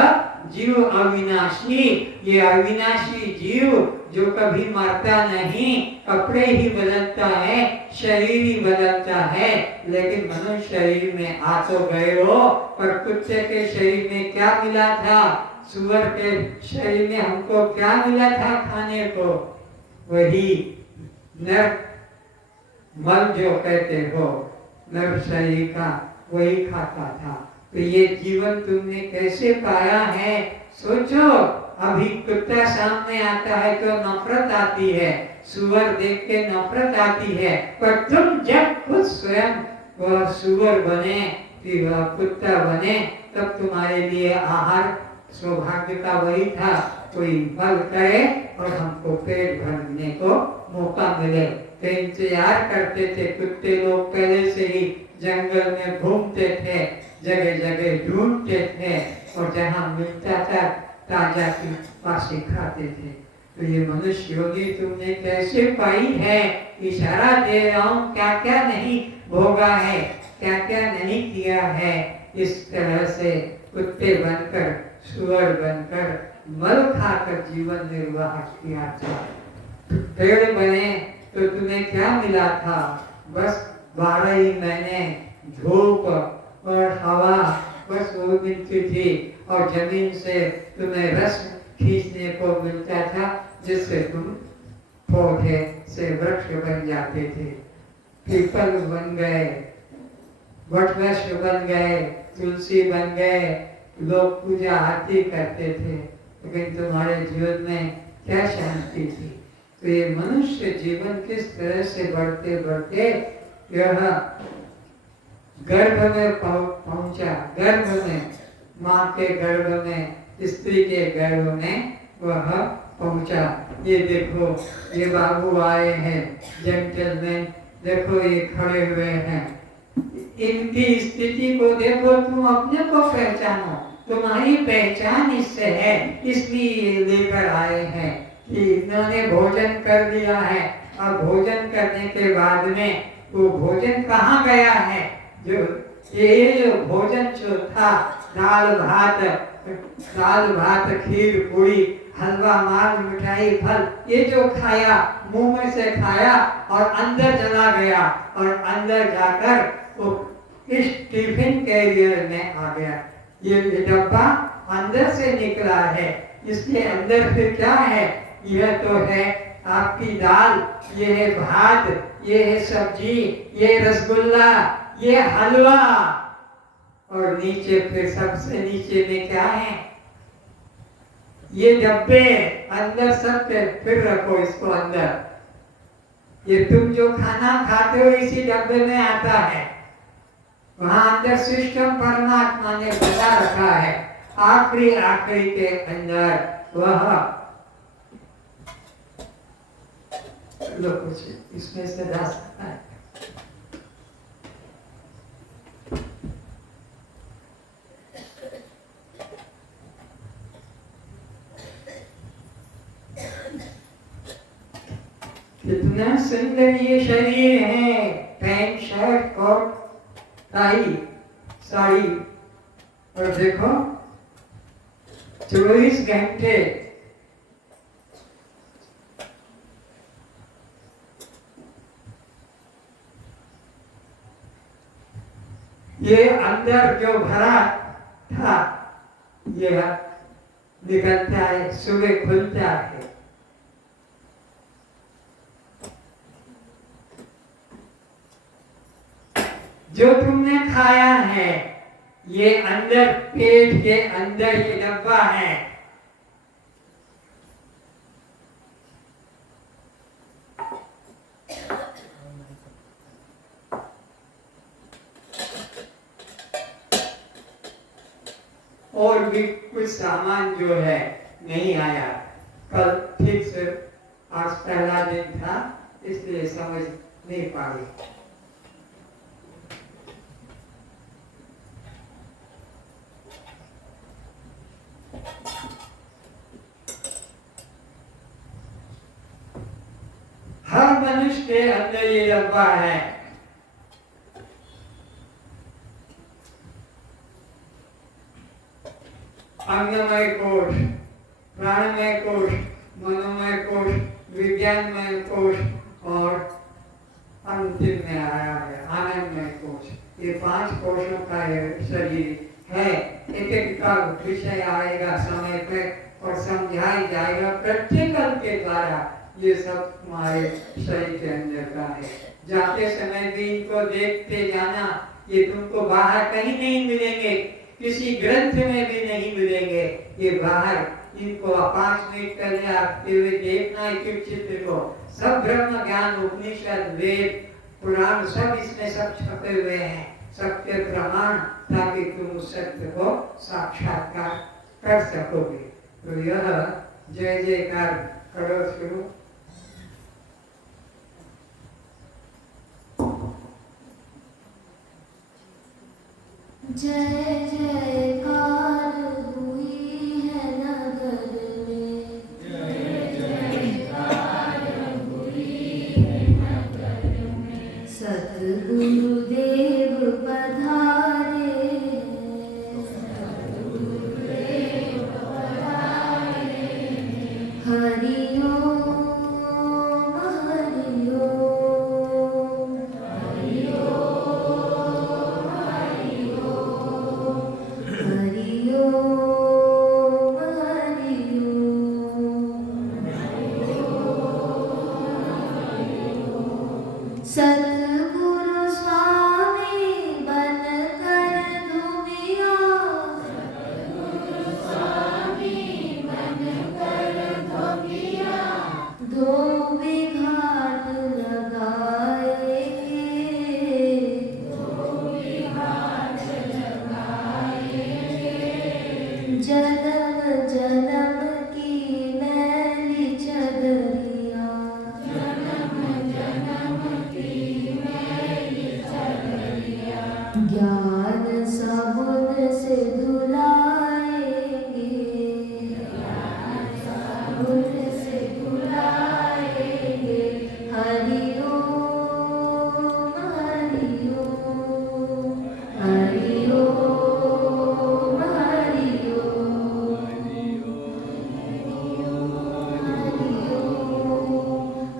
जीव अविनाशी। ये अविनाशी जीव जो कभी मरता नहीं, कपड़े ही बदलता है, शरीर ही बदलता है, लेकिन मनुष्य शरीर में आ तो गए हो, पर कुत्ते के शरीर में क्या मिला था, सुअर के शरीर में हमको क्या मिला था खाने को, वही नर मल जो कहते हो, नर शरीर का वही खाता था। तो ये जीवन तुमने कैसे पाया है सोचो। अभी कुत्ता सामने आता है तो नफरत आती है, सुअर देख के नफरत आती है, पर तुम जब खुद स्वयं वह सुअर बने, फिर वह कुत्ता बने, तब तुम्हारे लिए आहार सौभाग्य का वही था, कोई फल करे और हमको पेट भरने को मौका मिले। तो इंतजार करते थे कुत्ते लोग, पहले से ही जंगल में घूमते थे, जगह जगह ढूंढते थे, और जहाँ मिलता था ताजा की पासी खाते थे। तो ये मनुष्य योगी तुमने कैसे पाई है, इशारा दे रहा हूँ, क्या क्या नहीं भोगा है, क्या क्या नहीं किया है। इस तरह से कुत्ते बनकर, सुअर बनकर, मल खाकर जीवन निर्वाह किया था। पेड़ बने तो तुम्हें क्या मिला था, बस 12 ही महीने धूप और हवा बस वो मिलती थी, और जमीन से तुम्हें रस खींचने को मिलता था, जिससे तुम पौधे से वृक्ष बन जाते थे, पीपल बन गए, वटवृक्ष बन गए, तुलसी बन गए, लोग पूजा आरती करते थे। लेकिन तुम्हारे जीवन में क्या शांति थी। तो ये मनुष्य जीवन किस तरह से बढ़ते बढ़ते यह गर्भ में पहुंचा, गर्भ में, माँ के गर्भ में, स्त्री के गर्भ में वह पहुंचा। ये देखो ये बाबू आए हैं जेंटलमैन, देखो ये खड़े हुए हैं, इनकी स्थिति को देखो, तुम अपने को पहचानो, तुम्हारी पहचान इससे है, इसलिए ये लेकर आए हैं कि इन्होंने भोजन कर लिया है। अब भोजन करने के बाद में वो भोजन कहाँ गया है, जो ये जो भोजन जो था, दाल भात खीर पूरी हलवा मार मिठाई फल, ये जो खाया मुंह में से खाया और अंदर चला गया, और अंदर जाकर वो इस टिफिन कैरियर में आ गया। ये डब्बा अंदर से निकला है, इसके अंदर फिर क्या है, यह तो है आपकी दाल, ये है भात, ये है सब्जी, ये रसगुल्ला, ये हलवा, और नीचे फिर सबसे नीचे में क्या है, ये डब्बे, अंदर सब फिर रखो इसको अंदर। ये तुम जो खाना खाते हो इसी डब्बे में आता है, वहां अंदर सिस्टम परमात्मा ने बना रखा है। आखिरी आखिरी के अंदर वह लो कुछ इसमें से जा सकता है। कितना सुंदर ये शरीर है, pant shirt coat tie sari, और देखो 24 घंटे ये अंदर जो भरा था ये निकलता है, सुबह खुलता है। जो तुमने खाया है ये अंदर पेट के अंदर ये डब्बा है। और भी कुछ सामान जो है नहीं आया। कल ठीक से आज पहला दिन था इसलिए समझ नहीं पाई। हर मनुष्य के अंदर ये डब्बा है। अंगमय कोश, प्राणमय कोश, मनोमय कोश, विज्ञानमय कोश और अंतिम में आया है आनंदमय कोश। ये 5 कोशों का शरीर है। एक एक का विषय आएगा समय पे और समझाया जाएगा प्रैक्टिकल के द्वारा। ये सब हमारे शरीर के अंदर का है। जाते समय भी इनको देखते जाना। ये तुमको बाहर कहीं नहीं मिलेंगे, किसी ग्रंथ में भी नहीं मिलेंगे। ये बाहर इनको 5 मिनट पहले आपके हुए देखना एक चित्र को। सब ब्रह्म ज्ञान उपनिषद वेद पुराण सब इसमें सब छपे हुए हैं, सबके प्रमाण, ताकि तुम उस सत्य को साक्षात्कार कर सकोगे। तो यह जय जयकार करो शुरू। जय जयकार हुई है नगर में, जय जयकार हुई है नगर में। सतगुरुदेव पधारे, सतगुरुदेव पधारे। हरि ओम हरि ओम, हरि ओम हरि ओम, हरि ओम हरि ओम। सतगुरु स्वामी बनकर धुमिया, सतगुरु स्वामी बनकर धुमिया। धोबी घाट लगाएंगे, धोबी घाट लगाएंगे। जन्म जन्म की मैली चदरिया, जन्म जन्म की मैली चदरिया। ज्ञान साबुन से धुलाएंगे, ज्ञान साबुन से धुलाएंगे। हरि ओम हरि ओम, हरि ओम हरि ओम,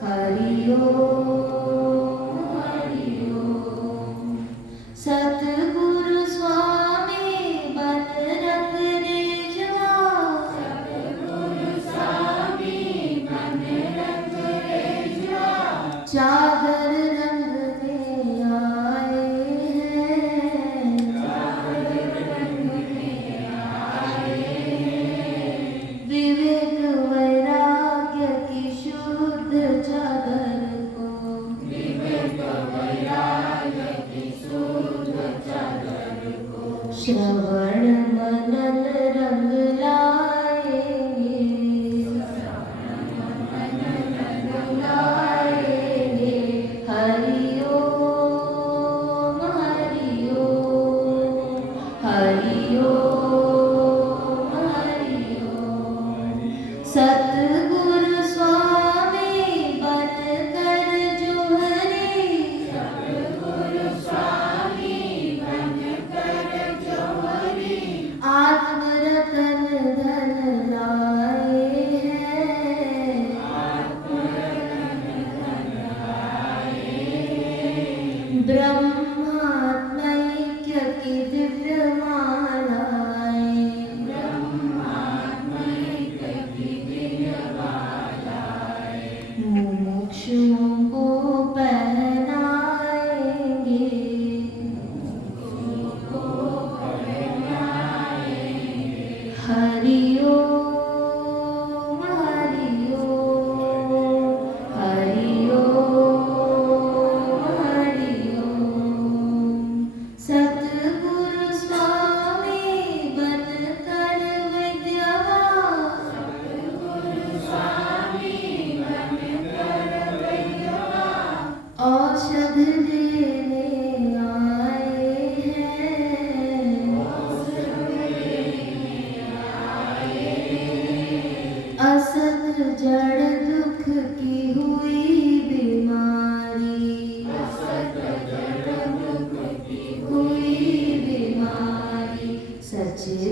हरि ओम हरि ओम। सतगुरु स्वामी बन रख रेजवा, सतगुरु स्वामी बन रख रेजवा। चादर रंग में आए हैं, चादर रंग में आए हैं। विवेक वैराग्य की शुद्ध चादर को, विवेक वैराग्य की शुद्ध चादर को। श्रवण मनन रंग लाएंगे, श्रवण मनन रंग लाएंगे। हरि ओम हरि ओम, हरि ओम हरि ओम। सतगुरु स्वामी बनकर जोहरी, सतगुरु स्वामी बनकर जोहरी। आत्म रतन धन लाए हैं, आत्म रतन धन लाए हैं। ब्रह्मात्मैक्य की दिव्य मालाएं, ब्रह्मात्मैक्य की दिव्य मालाएं। मुमुक्षुओं को पहनाएंगे,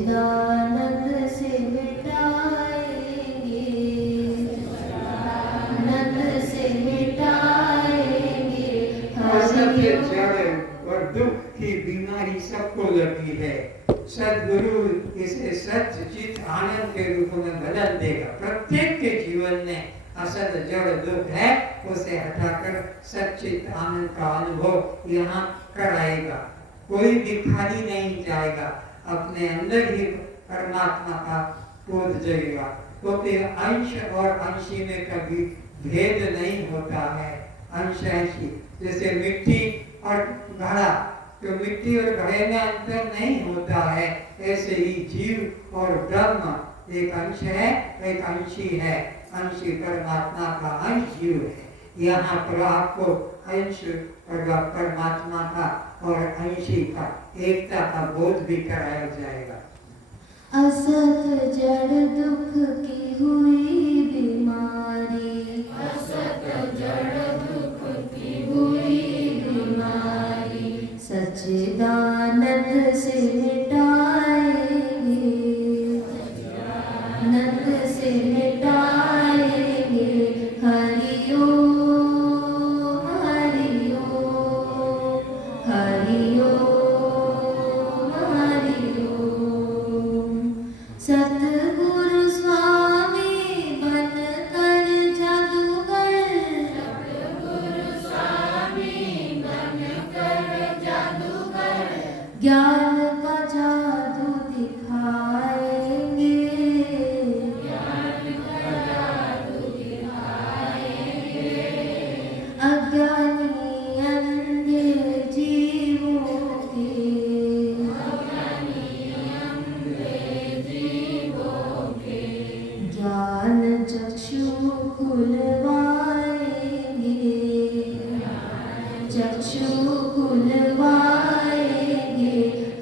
सच्चिदानंद से मिटाएंगे, आनंद से मिटाएंगे। असत्य जड़ और दुख की बीमारी सबको लगी है। सद्गुरु इसे सत्य चित आनंद के रूप में बदल देगा। प्रत्येक के जीवन में असत जड़ दुख है, उसे हटाकर सच्चित आनंद का अनुभव यहाँ कराएगा। कोई भी खाली नहीं जाएगा, अपने अंदर ही परमात्मा का बोध जगेगा। क्योंकि अंश और अंशी में कभी भेद नहीं होता है। अंश अंशी जैसे मिट्टी और घड़ा, तो मिट्टी और घड़े में अंतर नहीं होता है, ऐसे ही जीव और ब्रह्म एक अंश है, एक अंशी है। अंशी परमात्मा का अंश जीव है। यहाँ पर आपको अंश परमात्मा का और अंशी का एकता का बोध भी कराया जाएगा। असत जड़ दुख की हुई बीमारी, असत जड़ दुख की हुई बीमारी, सच्चिदानंद से मिटाएंगे, आनंद से मिटाएंगे। हरि ओम, हरि ओम, हरि ओम, हरि ओम। सतगुरु स्वामी बनकर जादूगर, सतगुरु स्वामी बनकर जादूगर, ज्ञान का जादू दिखाएंगे, ज्ञान का जादू दिखाएंगे। अज्ञानी अंधे जीवों के, ज्ञान चक्षु खुलवाएंगे, चक्षु खुलवाएंगे।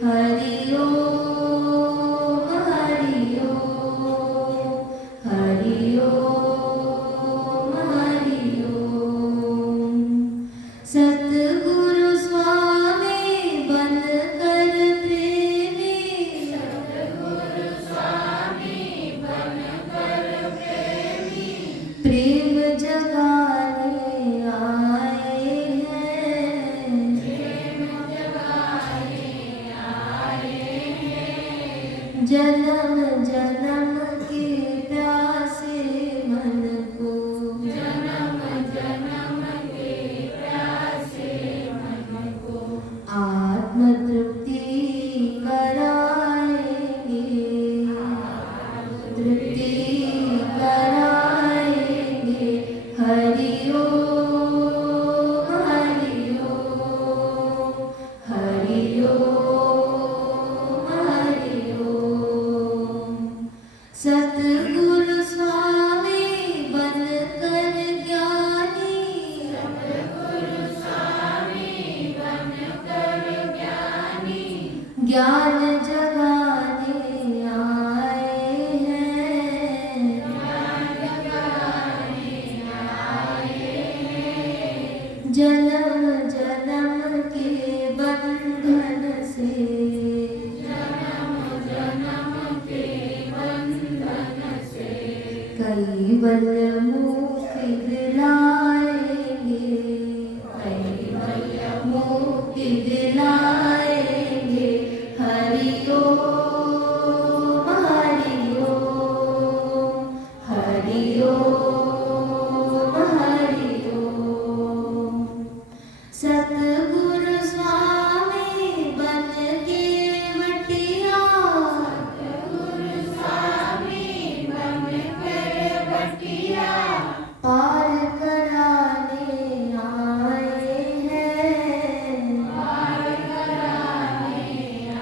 हरि ओम, हरि ओम, हरि ओम, हरि ओम। सतगुरु स्वामी बनकर प्रेमी, सतगुरु स्वामी बनकर प्रेमी, प्रेम जगाने आए हैं, प्रेम जगाने आए हैं। जन्म जन्म के प्यासे मन को, जन्म जन्म के प्यासे मन को, आत्म तृप्ति कराएंगे, तृप्ति कराएंगे। हरि ओम, हरि ओम, हरि ओम, हरि ओम। सतगुरु स्वामी बनकर ज्ञानी, सतगुरु स्वामी बनकर ज्ञानी, ज्ञान जगाने आए हैं, ज्ञान जगाने आए हैं। जन्म जन्म के बंधन से, जन्म जन्म के बंधन से, कैवल मुक्ति दिलाएंगे, कैवल मुक्ति दिलाएंगे। हरि ओम, हरि ओम, हरि ओम, हरि ओम। सतगुरु स्वामी बन के वटिया, सतगुरु स्वामी बन के वटिया, पार कराने आए हैं, पार कराने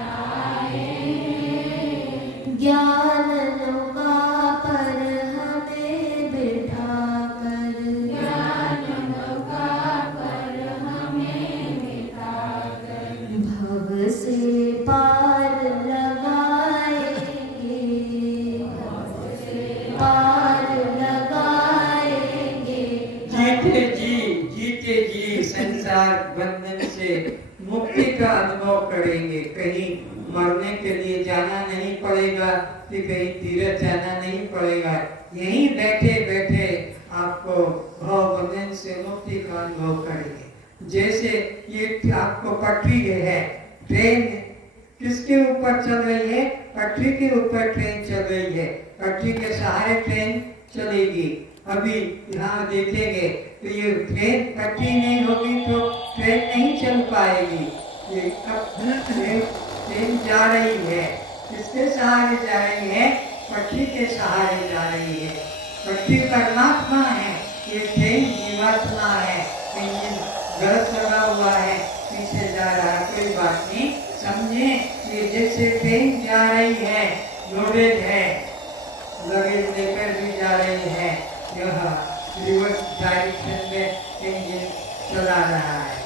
आए हैं। ज्ञान नौका पर हमें बिठाकर, ज्ञान नौका पर हमें बिठाकर, भव से पार लगाएंगे, भव से पार लगाएंगे। जीते जी संसार बंधन से मुक्ति का अनुभव करेंगे। कहीं मरने के लिए जाना नहीं पड़ेगा, कि कहीं तीर्थ जाना नहीं पड़ेगा। यहीं बैठे बैठे आपको भवबंधन से मुक्ति का अनुभव करेंगे। जैसे ये आपको पटरी है, ट्रेन किसके ऊपर चल रही है? पटरी के ऊपर ट्रेन चल रही है। पटरी के सहारे ट्रेन चलेगी। अभी यहाँ देखेंगे तो ये ट्रेन पटरी नहीं होगी तो ट्रेन नहीं चल पाएगी। ये ट्रेन जा रही है, किसके सहारे जा रही है? पटरी के सहारे जा रही है। पटरी परमात्मा है, ये ट्रेन जीवात्मा है। इंजन गलत लगा हुआ है, पीछे जा रहा है, कोई बात नहीं। समझे? ये जैसे ट्रेन जा रही है, लोडेड है, लगेज लेकर भी जा रही है, यह रिवर्स डायरेक्शन में इंजन चला रहा है।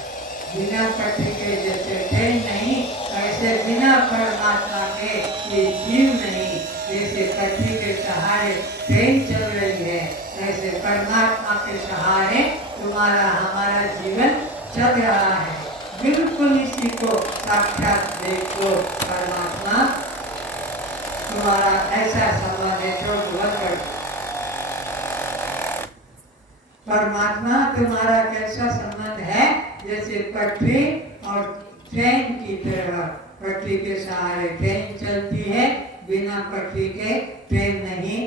बिना पटरी के जैसे ट्रेन नहीं, ऐसे बिना परमात्मा के ये जीव नहीं। जैसे पटरी के सहारे ट्रेन चल रही है, ऐसे परमात्मा के सहारे तुम्हारा हमारा जीवन चल रहा है। बिल्कुल इसी को साक्षात देखो। परमात्मा तुम्हारा ऐसा संबंध है, परमात्मा तुम्हारा कैसा संबंध है? जैसे पटरी और ट्रेन की तरह। पटरी के सहारे ट्रेन चलती है, बिना पटरी के ट्रेन नहीं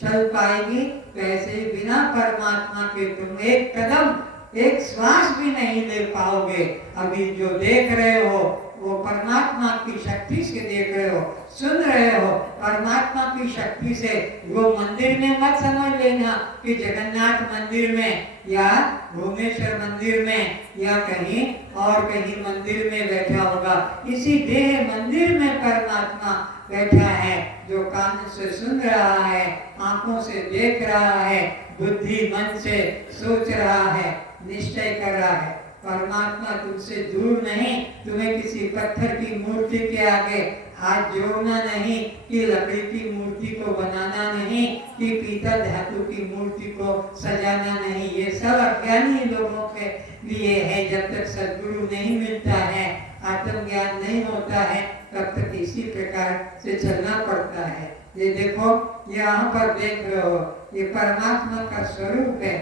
चल पाएगी। वैसे ही बिना परमात्मा के तुम एक कदम, एक श्वास भी नहीं ले पाओगे। अभी जो देख रहे हो वो परमात्मा की शक्ति से देख रहे हो, सुन रहे हो परमात्मा की शक्ति से। वो मंदिर में मत समझ लेना कि जगन्नाथ मंदिर में या भुवनेश्वर मंदिर में या कहीं और कहीं मंदिर में बैठा होगा। इसी देह मंदिर में परमात्मा बैठा है, जो कान से सुन रहा है, आंखों से देख रहा है, बुद्धि मन से सोच रहा है, निश्चय कर रहा है। परमात्मा तुमसे दूर नहीं। तुम्हें किसी पत्थर की मूर्ति के आगे हाथ जोड़ना नहीं, कि लकड़ी की मूर्ति को बनाना नहीं, कि पीतल धातु की मूर्ति को सजाना नहीं। ये सब अज्ञानी लोगों के लिए है। जब तक सद्गुरु नहीं मिलता है, आत्मज्ञान नहीं होता है, तब तक इसी प्रकार से चलना पड़ता है। ये देखो, यहाँ पर देख रहे हो, ये परमात्मा का स्वरूप है।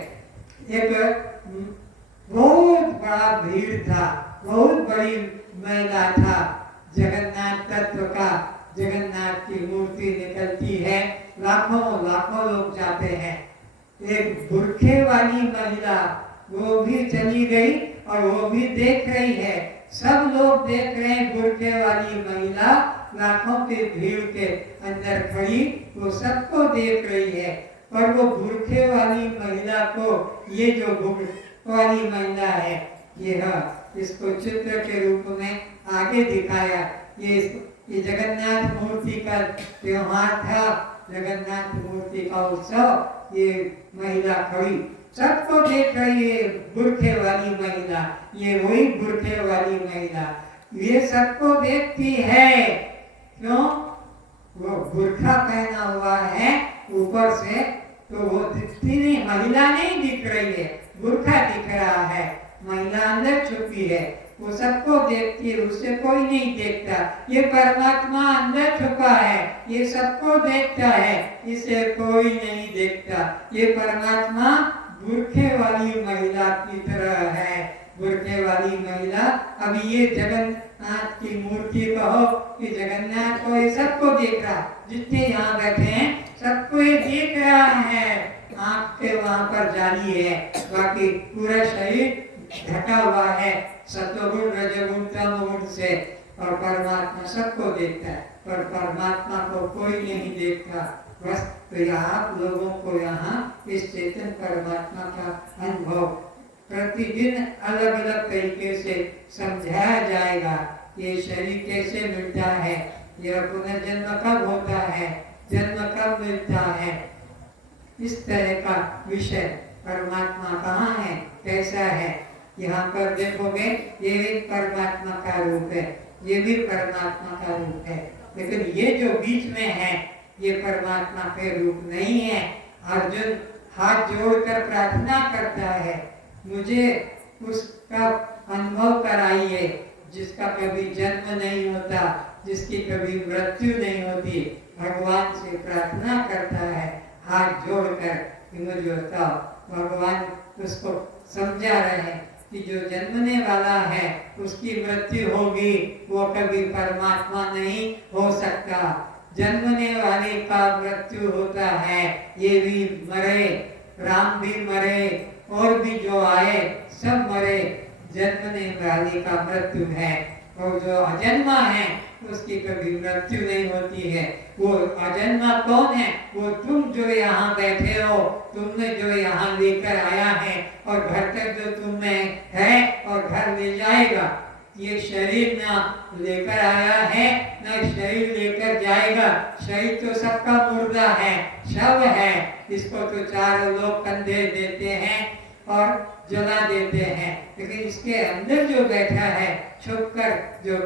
एक बहुत बड़ा भीड़ था, बहुत बड़ी मेला था जगन्नाथ तत्व का। जगन्नाथ की मूर्ति निकलती है, लाखों लाखों लोग जाते हैं। एक बुरखे वाली महिला वो भी चली गई और वो भी देख रही है। सब लोग देख रहे हैं, बुरखे वाली महिला लाखों की भीड़ के अंदर खड़ी, वो सबको देख रही है। पर वो बुरखे वाली महिला को, ये जो वाली महिला है, इसको चित्र के रूप में आगे दिखाया। ये जगन्नाथ मूर्ति का त्योहार था, जगन्नाथ मूर्ति का उत्सव। ये महिला खड़ी सबको देख रही है, बुरखे वाली महिला, ये वही बुरखे वाली महिला, ये सबको देखती है। क्यों? वो बुरखा पहना हुआ है ऊपर से, तो वो दिखती नहीं, महिला नहीं दिख रही है, बुरखा दिख रहा है। महिला अंदर छुपी है, वो सबको देखती है, उससे कोई नहीं देखता। ये परमात्मा अंदर छुपा है, ये सबको देखता है, इसे कोई नहीं देखता। ये परमात्मा बुरखे वाली महिला की तरह है। बुरखे वाली महिला, अभी ये जगन्नाथ की मूर्ति कहो कि जगन्नाथ को, ये सबको देख रहा, जितने यहाँ बैठे हैं सबको ये देख रहा है। आँख के वहाँ पर जाली है, बाकी पूरा शरीर ढका हुआ है सत्वगुण रजोगुण तमोगुण से। और परमात्मा सबको देखता है, पर परमात्मा को कोई नहीं देखता। बस तो आप लोगों को यहाँ इस चेतन परमात्मा का अनुभव प्रतिदिन अलग अलग तरीके से समझाया जाएगा। ये शरीर कैसे मिलता है, यह पुनर्जन्म कब होता है, जन्म कब मिलता है, इस तरह का विषय। परमात्मा कहाँ है, कैसा है, यहाँ पर देखोगे ये भी परमात्मा का रूप है, ये भी परमात्मा का रूप है। लेकिन ये जो बीच में है, ये परमात्मा के रूप नहीं है। अर्जुन हाथ जोड़कर प्रार्थना करता है, मुझे उसका अनुभव कराइए जिसका कभी जन्म नहीं होता, जिसकी कभी मृत्यु नहीं होती, भगवान से प्रार्थना करता है हाथ जोड़कर कि मुझे बताओ। भगवान उसको समझा रहे हैं कि जो जन्मने वाला है उसकी मृत्यु होगी, वो कभी परमात्मा नहीं हो सकता। जन्मने वाले का मृत्यु होता है, ये भी मरे, राम भी मरे, और भी जो आए सब मरे। जन्मने वाले का मृत्यु है, और जो अजन्मा है उसकी कभी मृत्यु नहीं होती है। वो अजन्मा कौन है? वो तुम जो यहाँ बैठे हो, तुमने जो यहाँ लेकर आया है, और घर तक जो तुम्हें है और घर ले जाएगा। ये शरीर ना लेकर आया है, ना शरीर लेकर जाएगा। शरीर तो सबका मुर्दा है, शव है। इसको तो चारों लोग कंधे देते हैं और जला देते हैं, लेकिन इसके अंदर जो बैठा है छुपकर, जो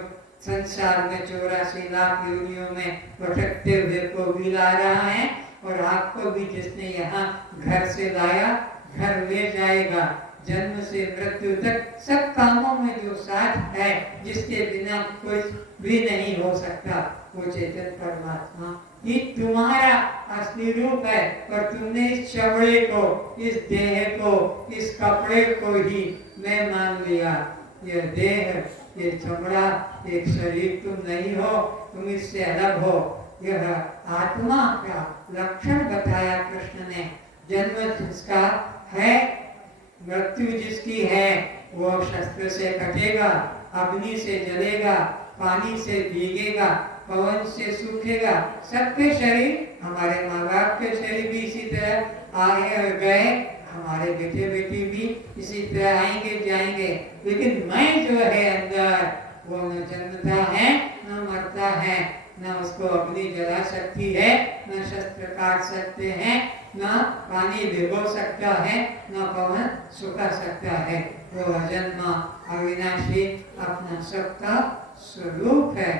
संसार में 84 लाख योनियों में भटकते हुए को भी ला रहा है, और आपको भी जिसने यहाँ घर से लाया घर ले जाएगा। जन्म से मृत्यु तक सब कामों में जो साथ है, जिसके बिना कुछ भी नहीं हो सकता, वो चेतन परमात्मा ये तुम्हारा असली रूप है। और तुमने इस चमड़े को, इस देह को, इस कपड़े को ही मैं मान लिया। ये देह, ये चमड़ा, एक शरीर तुम नहीं हो, तुम इससे अलग हो। यह आत्मा का लक्षण बताया कृष्ण ने। जन्म जिसका है, मृत्यु जिसकी है, वो शस्त्र से कटेगा, अग्नि से जलेगा, पानी से भीगेगा, पवन से सूखेगा। सबके शरीर, हमारे माँ बाप के शरीर भी इसी तरह आए और गए, हमारे बेटे बेटी भी इसी तरह आएंगे जाएंगे। लेकिन मैं जो है अंदर, वो न जन्मता है न मरता है, न उसको अग्नि जला सकती है, न शस्त्र काट सकते हैं, न पानी भिगो सकता है, न पवन सुखा सकता है। वो अजन्मा अविनाशी अपना सबका स्वरूप है।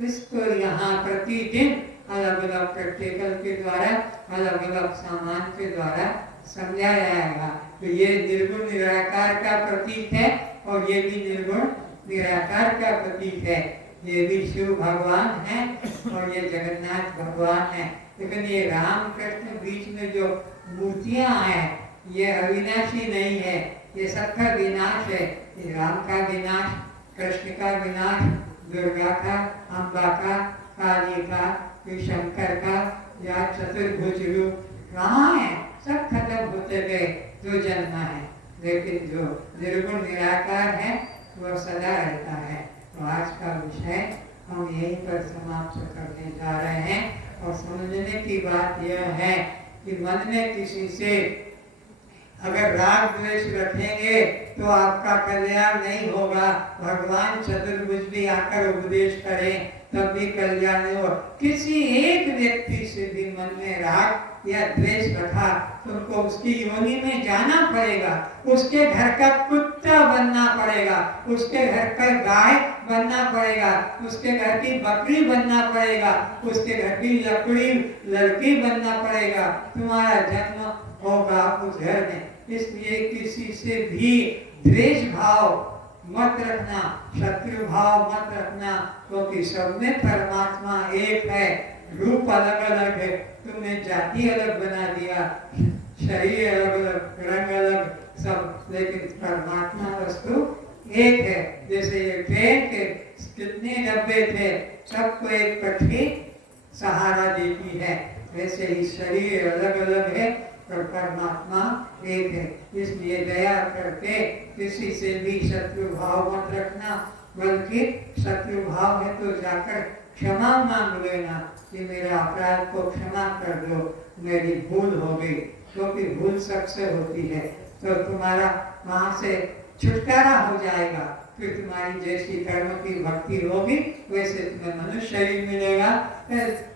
इसको यहाँ प्रतिदिन अलग अलग प्रैक्टिकल के द्वारा, अलग अलग सामान के द्वारा समझाया जाएगा। तो ये निर्गुण निराकार का प्रतीक है, और ये भी निर्गुण निराकार का प्रतीक है। ये भी शिव भगवान है और ये जगन्नाथ भगवान है। लेकिन ये राम कृष्ण बीच में जो मूर्तियां हैं, ये अविनाशी नहीं है, ये सबका विनाश है। ये राम का विनाश, कृष्ण का विनाश, दुर्गा का, अम्बा का, काली का, शंकर का, या चतुर्भुज रूप कहाँ है? सब खत्म होते गए, जो जन्म है। लेकिन जो निर्गुण निराकार है वो सदा रहता है। तो आज का विषय हम यहीं पर समाप्त करने जा रहे हैं। और समझने की बात यह है कि मन में किसी से अगर राग द्वेष रखेंगे तो आपका कल्याण नहीं होगा। भगवान चतुर्भुज भी आकर उपदेश करें तब भी कल्याण नहीं हो। किसी एक व्यक्ति से भी मन में राग या द्वेष रखा, तुमको उसकी योनि में जाना पड़ेगा, उसके घर का कुत्ता बनना पड़ेगा, उसके घर का गाय बनना पड़ेगा, उसके घर की बकरी बनना पड़ेगा, उसके घर की लकड़ी लड़की बनना पड़ेगा। तुम्हारा जन्म होगा उस घर में। इसलिए किसी से भी द्वेष भाव मत रखना, शत्रु भाव मत रखना, क्योंकि सब में परमात्मा एक है। रूप अलग अलग है, तुमने जाति अलग बना दिया, शरीर अलग अलग, रंग अलग सब, लेकिन परमात्मा वस्तु एक है। जैसे ये ट्रेन के कितने डब्बे थे, सबको एक पटरी सहारा देती है, वैसे ही शरीर अलग अलग है और परमात्मा एक है। इसलिए दया करके किसी से भी शत्रु भाव मत रखना, बल्कि शत्रु भाव है तो जाकर क्षमा मांग लेना कि मेरा अपराध को क्षमा कर दो, मेरी भूल हो गई, क्योंकि भूल सबसे होती है। तो तुम्हारा वहां से छुटकारा हो जाएगा। फिर तुम्हारी जैसी कर्म की भक्ति होगी वैसे तुम्हें मनुष्य शरीर मिलेगा,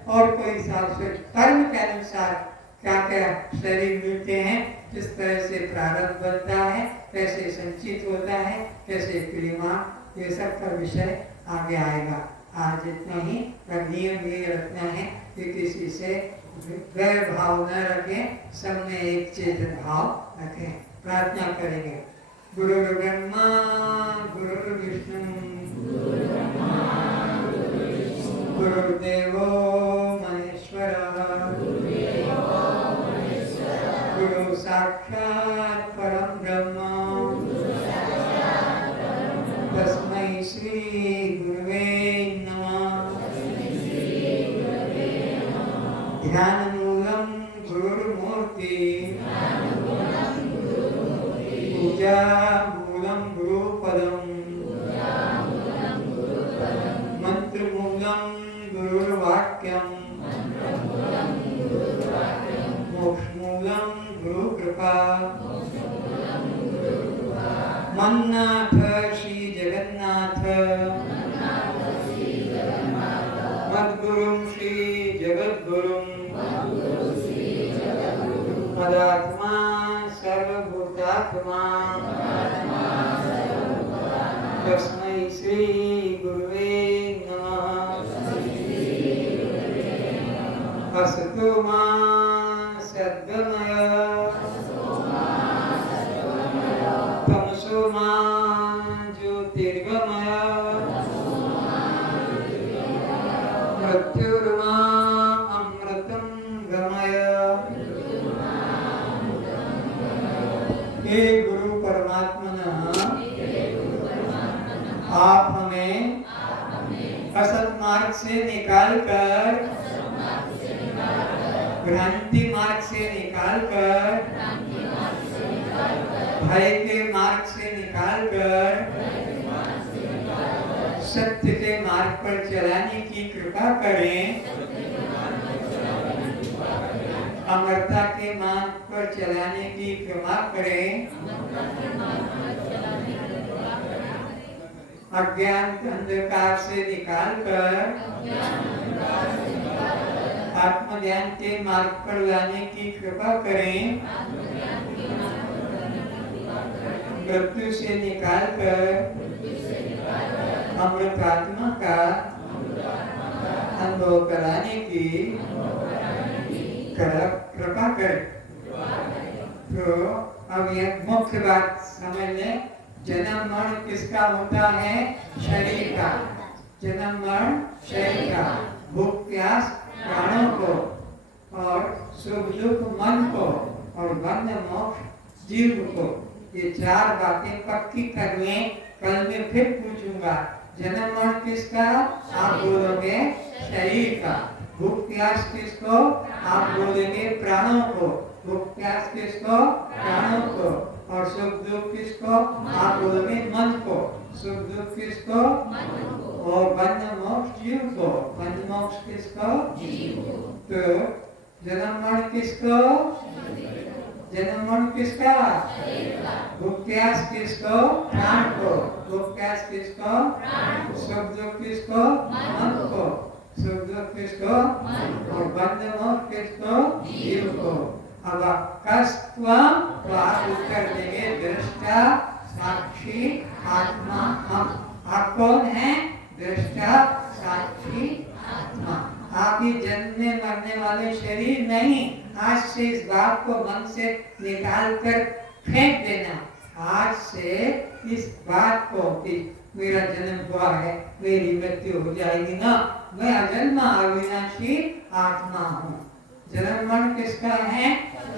और कोई हिसाब से कर्म के अनुसार क्या क्या शरीर मिलते हैं, किस तरह से प्रारब्ध बनता है, कैसे संचित होता है, कैसे क्रिया, ये सब का विषय आगे आएगा। आज इतना ही। नियम ये रखना है कि किसी से वैर भाव न रखें, सब में एक चेतन भाव रखें। प्रार्थना करेंगे। गुरु ब्रह्मा गुरु विष्णु गुरुदेवो महेश्वरः गुरु साक्षात् परम ब्रह्म तस्मै श्री गुरुवे नमः। ध्यानमूलं गुरुर्मूर्ति पूजामूलं गुरुपदम् मंत्रमूलं गुरुर्वाक्यम् मोक्षमूलं गुरुकृपा। मन्नाथ श्री जगन्नाथ मद्गुरुं श्री जगद्गुरुं मदात्मा सर्वभूतात्मा तस्मै श्री गुरुवे नमः। असतो मा सद्गमय तमसो मा ज्योतिर्गमय मृत्युर्मा अमृतं गमय। हे गुरु परमात्मनः आप हमें असत मार्ग से निकालकर भ्रांति मार्ग से निकालकर भय के मार्ग से निकालकर सत्य के मार्ग पर चलाने की कृपा करें। अमरता के मार्ग पर चलाने की कृपा करें। अज्ञान अंधकार से निकालकर आत्मज्ञान के मार्ग पर लाने की कृपा करें। मृत्यु से निकालकर अमृत आत्मा का अनुभव कराने की कृपा करें। तो अब यह मुख्य बात समझ लें, जन्म मरण किसका होता है? शरीर का। जन्म मरण शरीर का, भूख प्यास प्राणों को, और सुख दुख मन को, और बंध मोक्ष जीव को। ये चार बातें पक्की कर लें। कल मैं फिर पूछूंगा, जन्म मरण किसका? आप बोलोगे शरीर का। भूख प्यास किसको? आप बोलेंगे प्राणों को। भूख प्यास किसको? प्राणों को। और सुख दुख किसको? आप बोलोगे मन को। सुख दुख किसको? और बंध मोक्ष जीव को। बंध मोक्ष किसको? जीव को। तो जन्म मरण किसको? जन्म मरण किसका? भूख प्यास किसको? प्राण को। भूख प्यास किसको? सुख दुख किसको? मन को। सुख दुख किसको? और बंध मोक्ष किसको? जीव को। अब कस्त्वम, तो आप उत्तर देंगे दृष्टा साक्षी आत्मा हम। आप कौन है? दृष्टा साक्षी आत्मा। आप ही जन्मने मरने वाले शरीर नहीं। आज से इस बात को मन से निकाल कर फेंक देना। आज से इस बात को कि मेरा जन्म हुआ है, मेरी मृत्यु हो जाएगी ना, मैं अजन्मा अविनाशी आत्मा हूँ। जन्म मरण किसका है?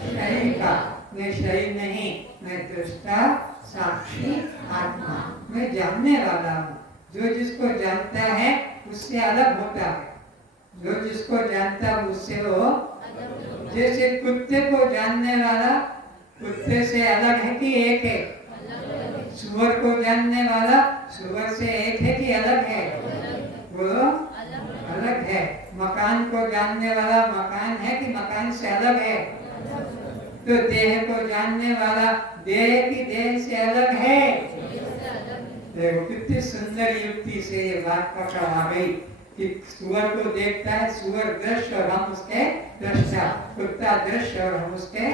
शरीर का। मैं शरीर नहीं, मैं दृष्टा साक्षी आत्मा, मैं जानने वाला हूँ। जो जिसको जानता है उससे अलग होता है। जो जिसको जानता है उससे वो, जैसे कुत्ते को जानने वाला कुत्ते से अलग है कि एक है? सुअर को जानने वाला सुअर से एक है कि अलग है? वो अलग है। मकान को जानने वाला मकान है कि मकान से अलग है? तो देह को जानने वाला देह की देह से अलग है। देखो कितनी सुंदर युक्ति से ये बात पकड़ आ गई कि सुअर को देखता है सुअर दृश्य और हम उसके दृष्टा, कुत्ता दृश्य और हम उसके,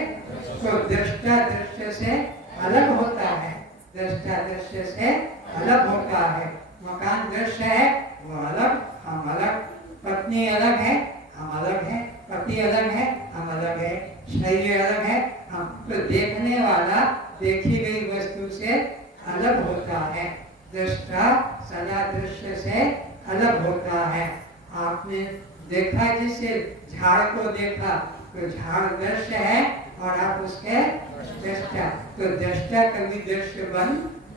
तो दृष्टा दृश्य से अलग होता है। दृष्टा दृश्य से अलग होता है। मकान दृश्य है, वो अलग हम अलग। पत्नी अलग है, हम अलग है। पति अलग है, हम अलग है। शरीर अलग है, हम। तो देखने वाला देखी गई वस्तु से अलग होता है। दृष्टा सदा दृश्य से अलग होता है। आपने देखा, जिसे झाड़ को देखा तो झाड़ दृश्य है और आप उसके दृष्टा, तो दृष्टा कभी दृश्य बन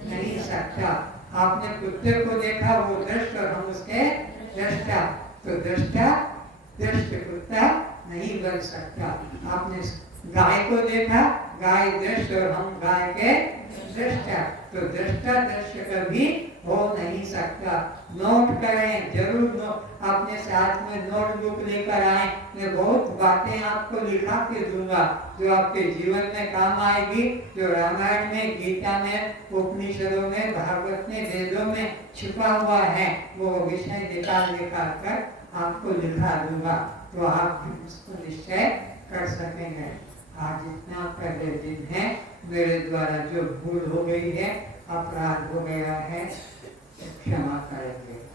नहीं सकता। आपने कुत्ते को देखा, वो दृश्य और हम उसके दृष्टा, तो दृष्टा दृश्य कुत्ता नहीं बन सकता। आपने गाय को देखा, गाय दृश्य और हम गाय के दृष्टा, तो दृष्टा दृश्य कभी हो नहीं सकता। नोट करें जरूर, अपने साथ में नोटबुक लेकर आए, मैं बहुत बातें आपको लिखा के दूंगा जो आपके जीवन में काम आएगी, जो रामायण में, गीता में, उपनिषदों में, भागवत में, वेदों में छिपा हुआ है, वो विषय निकाल कर आपको लिखा दूंगा, तो आप उसको निश्चय कर सकेंगे। आज इतना पहले दिन है, मेरे द्वारा जो भूल हो गई है, अपराध हो गया है, क्षमा करेंगे।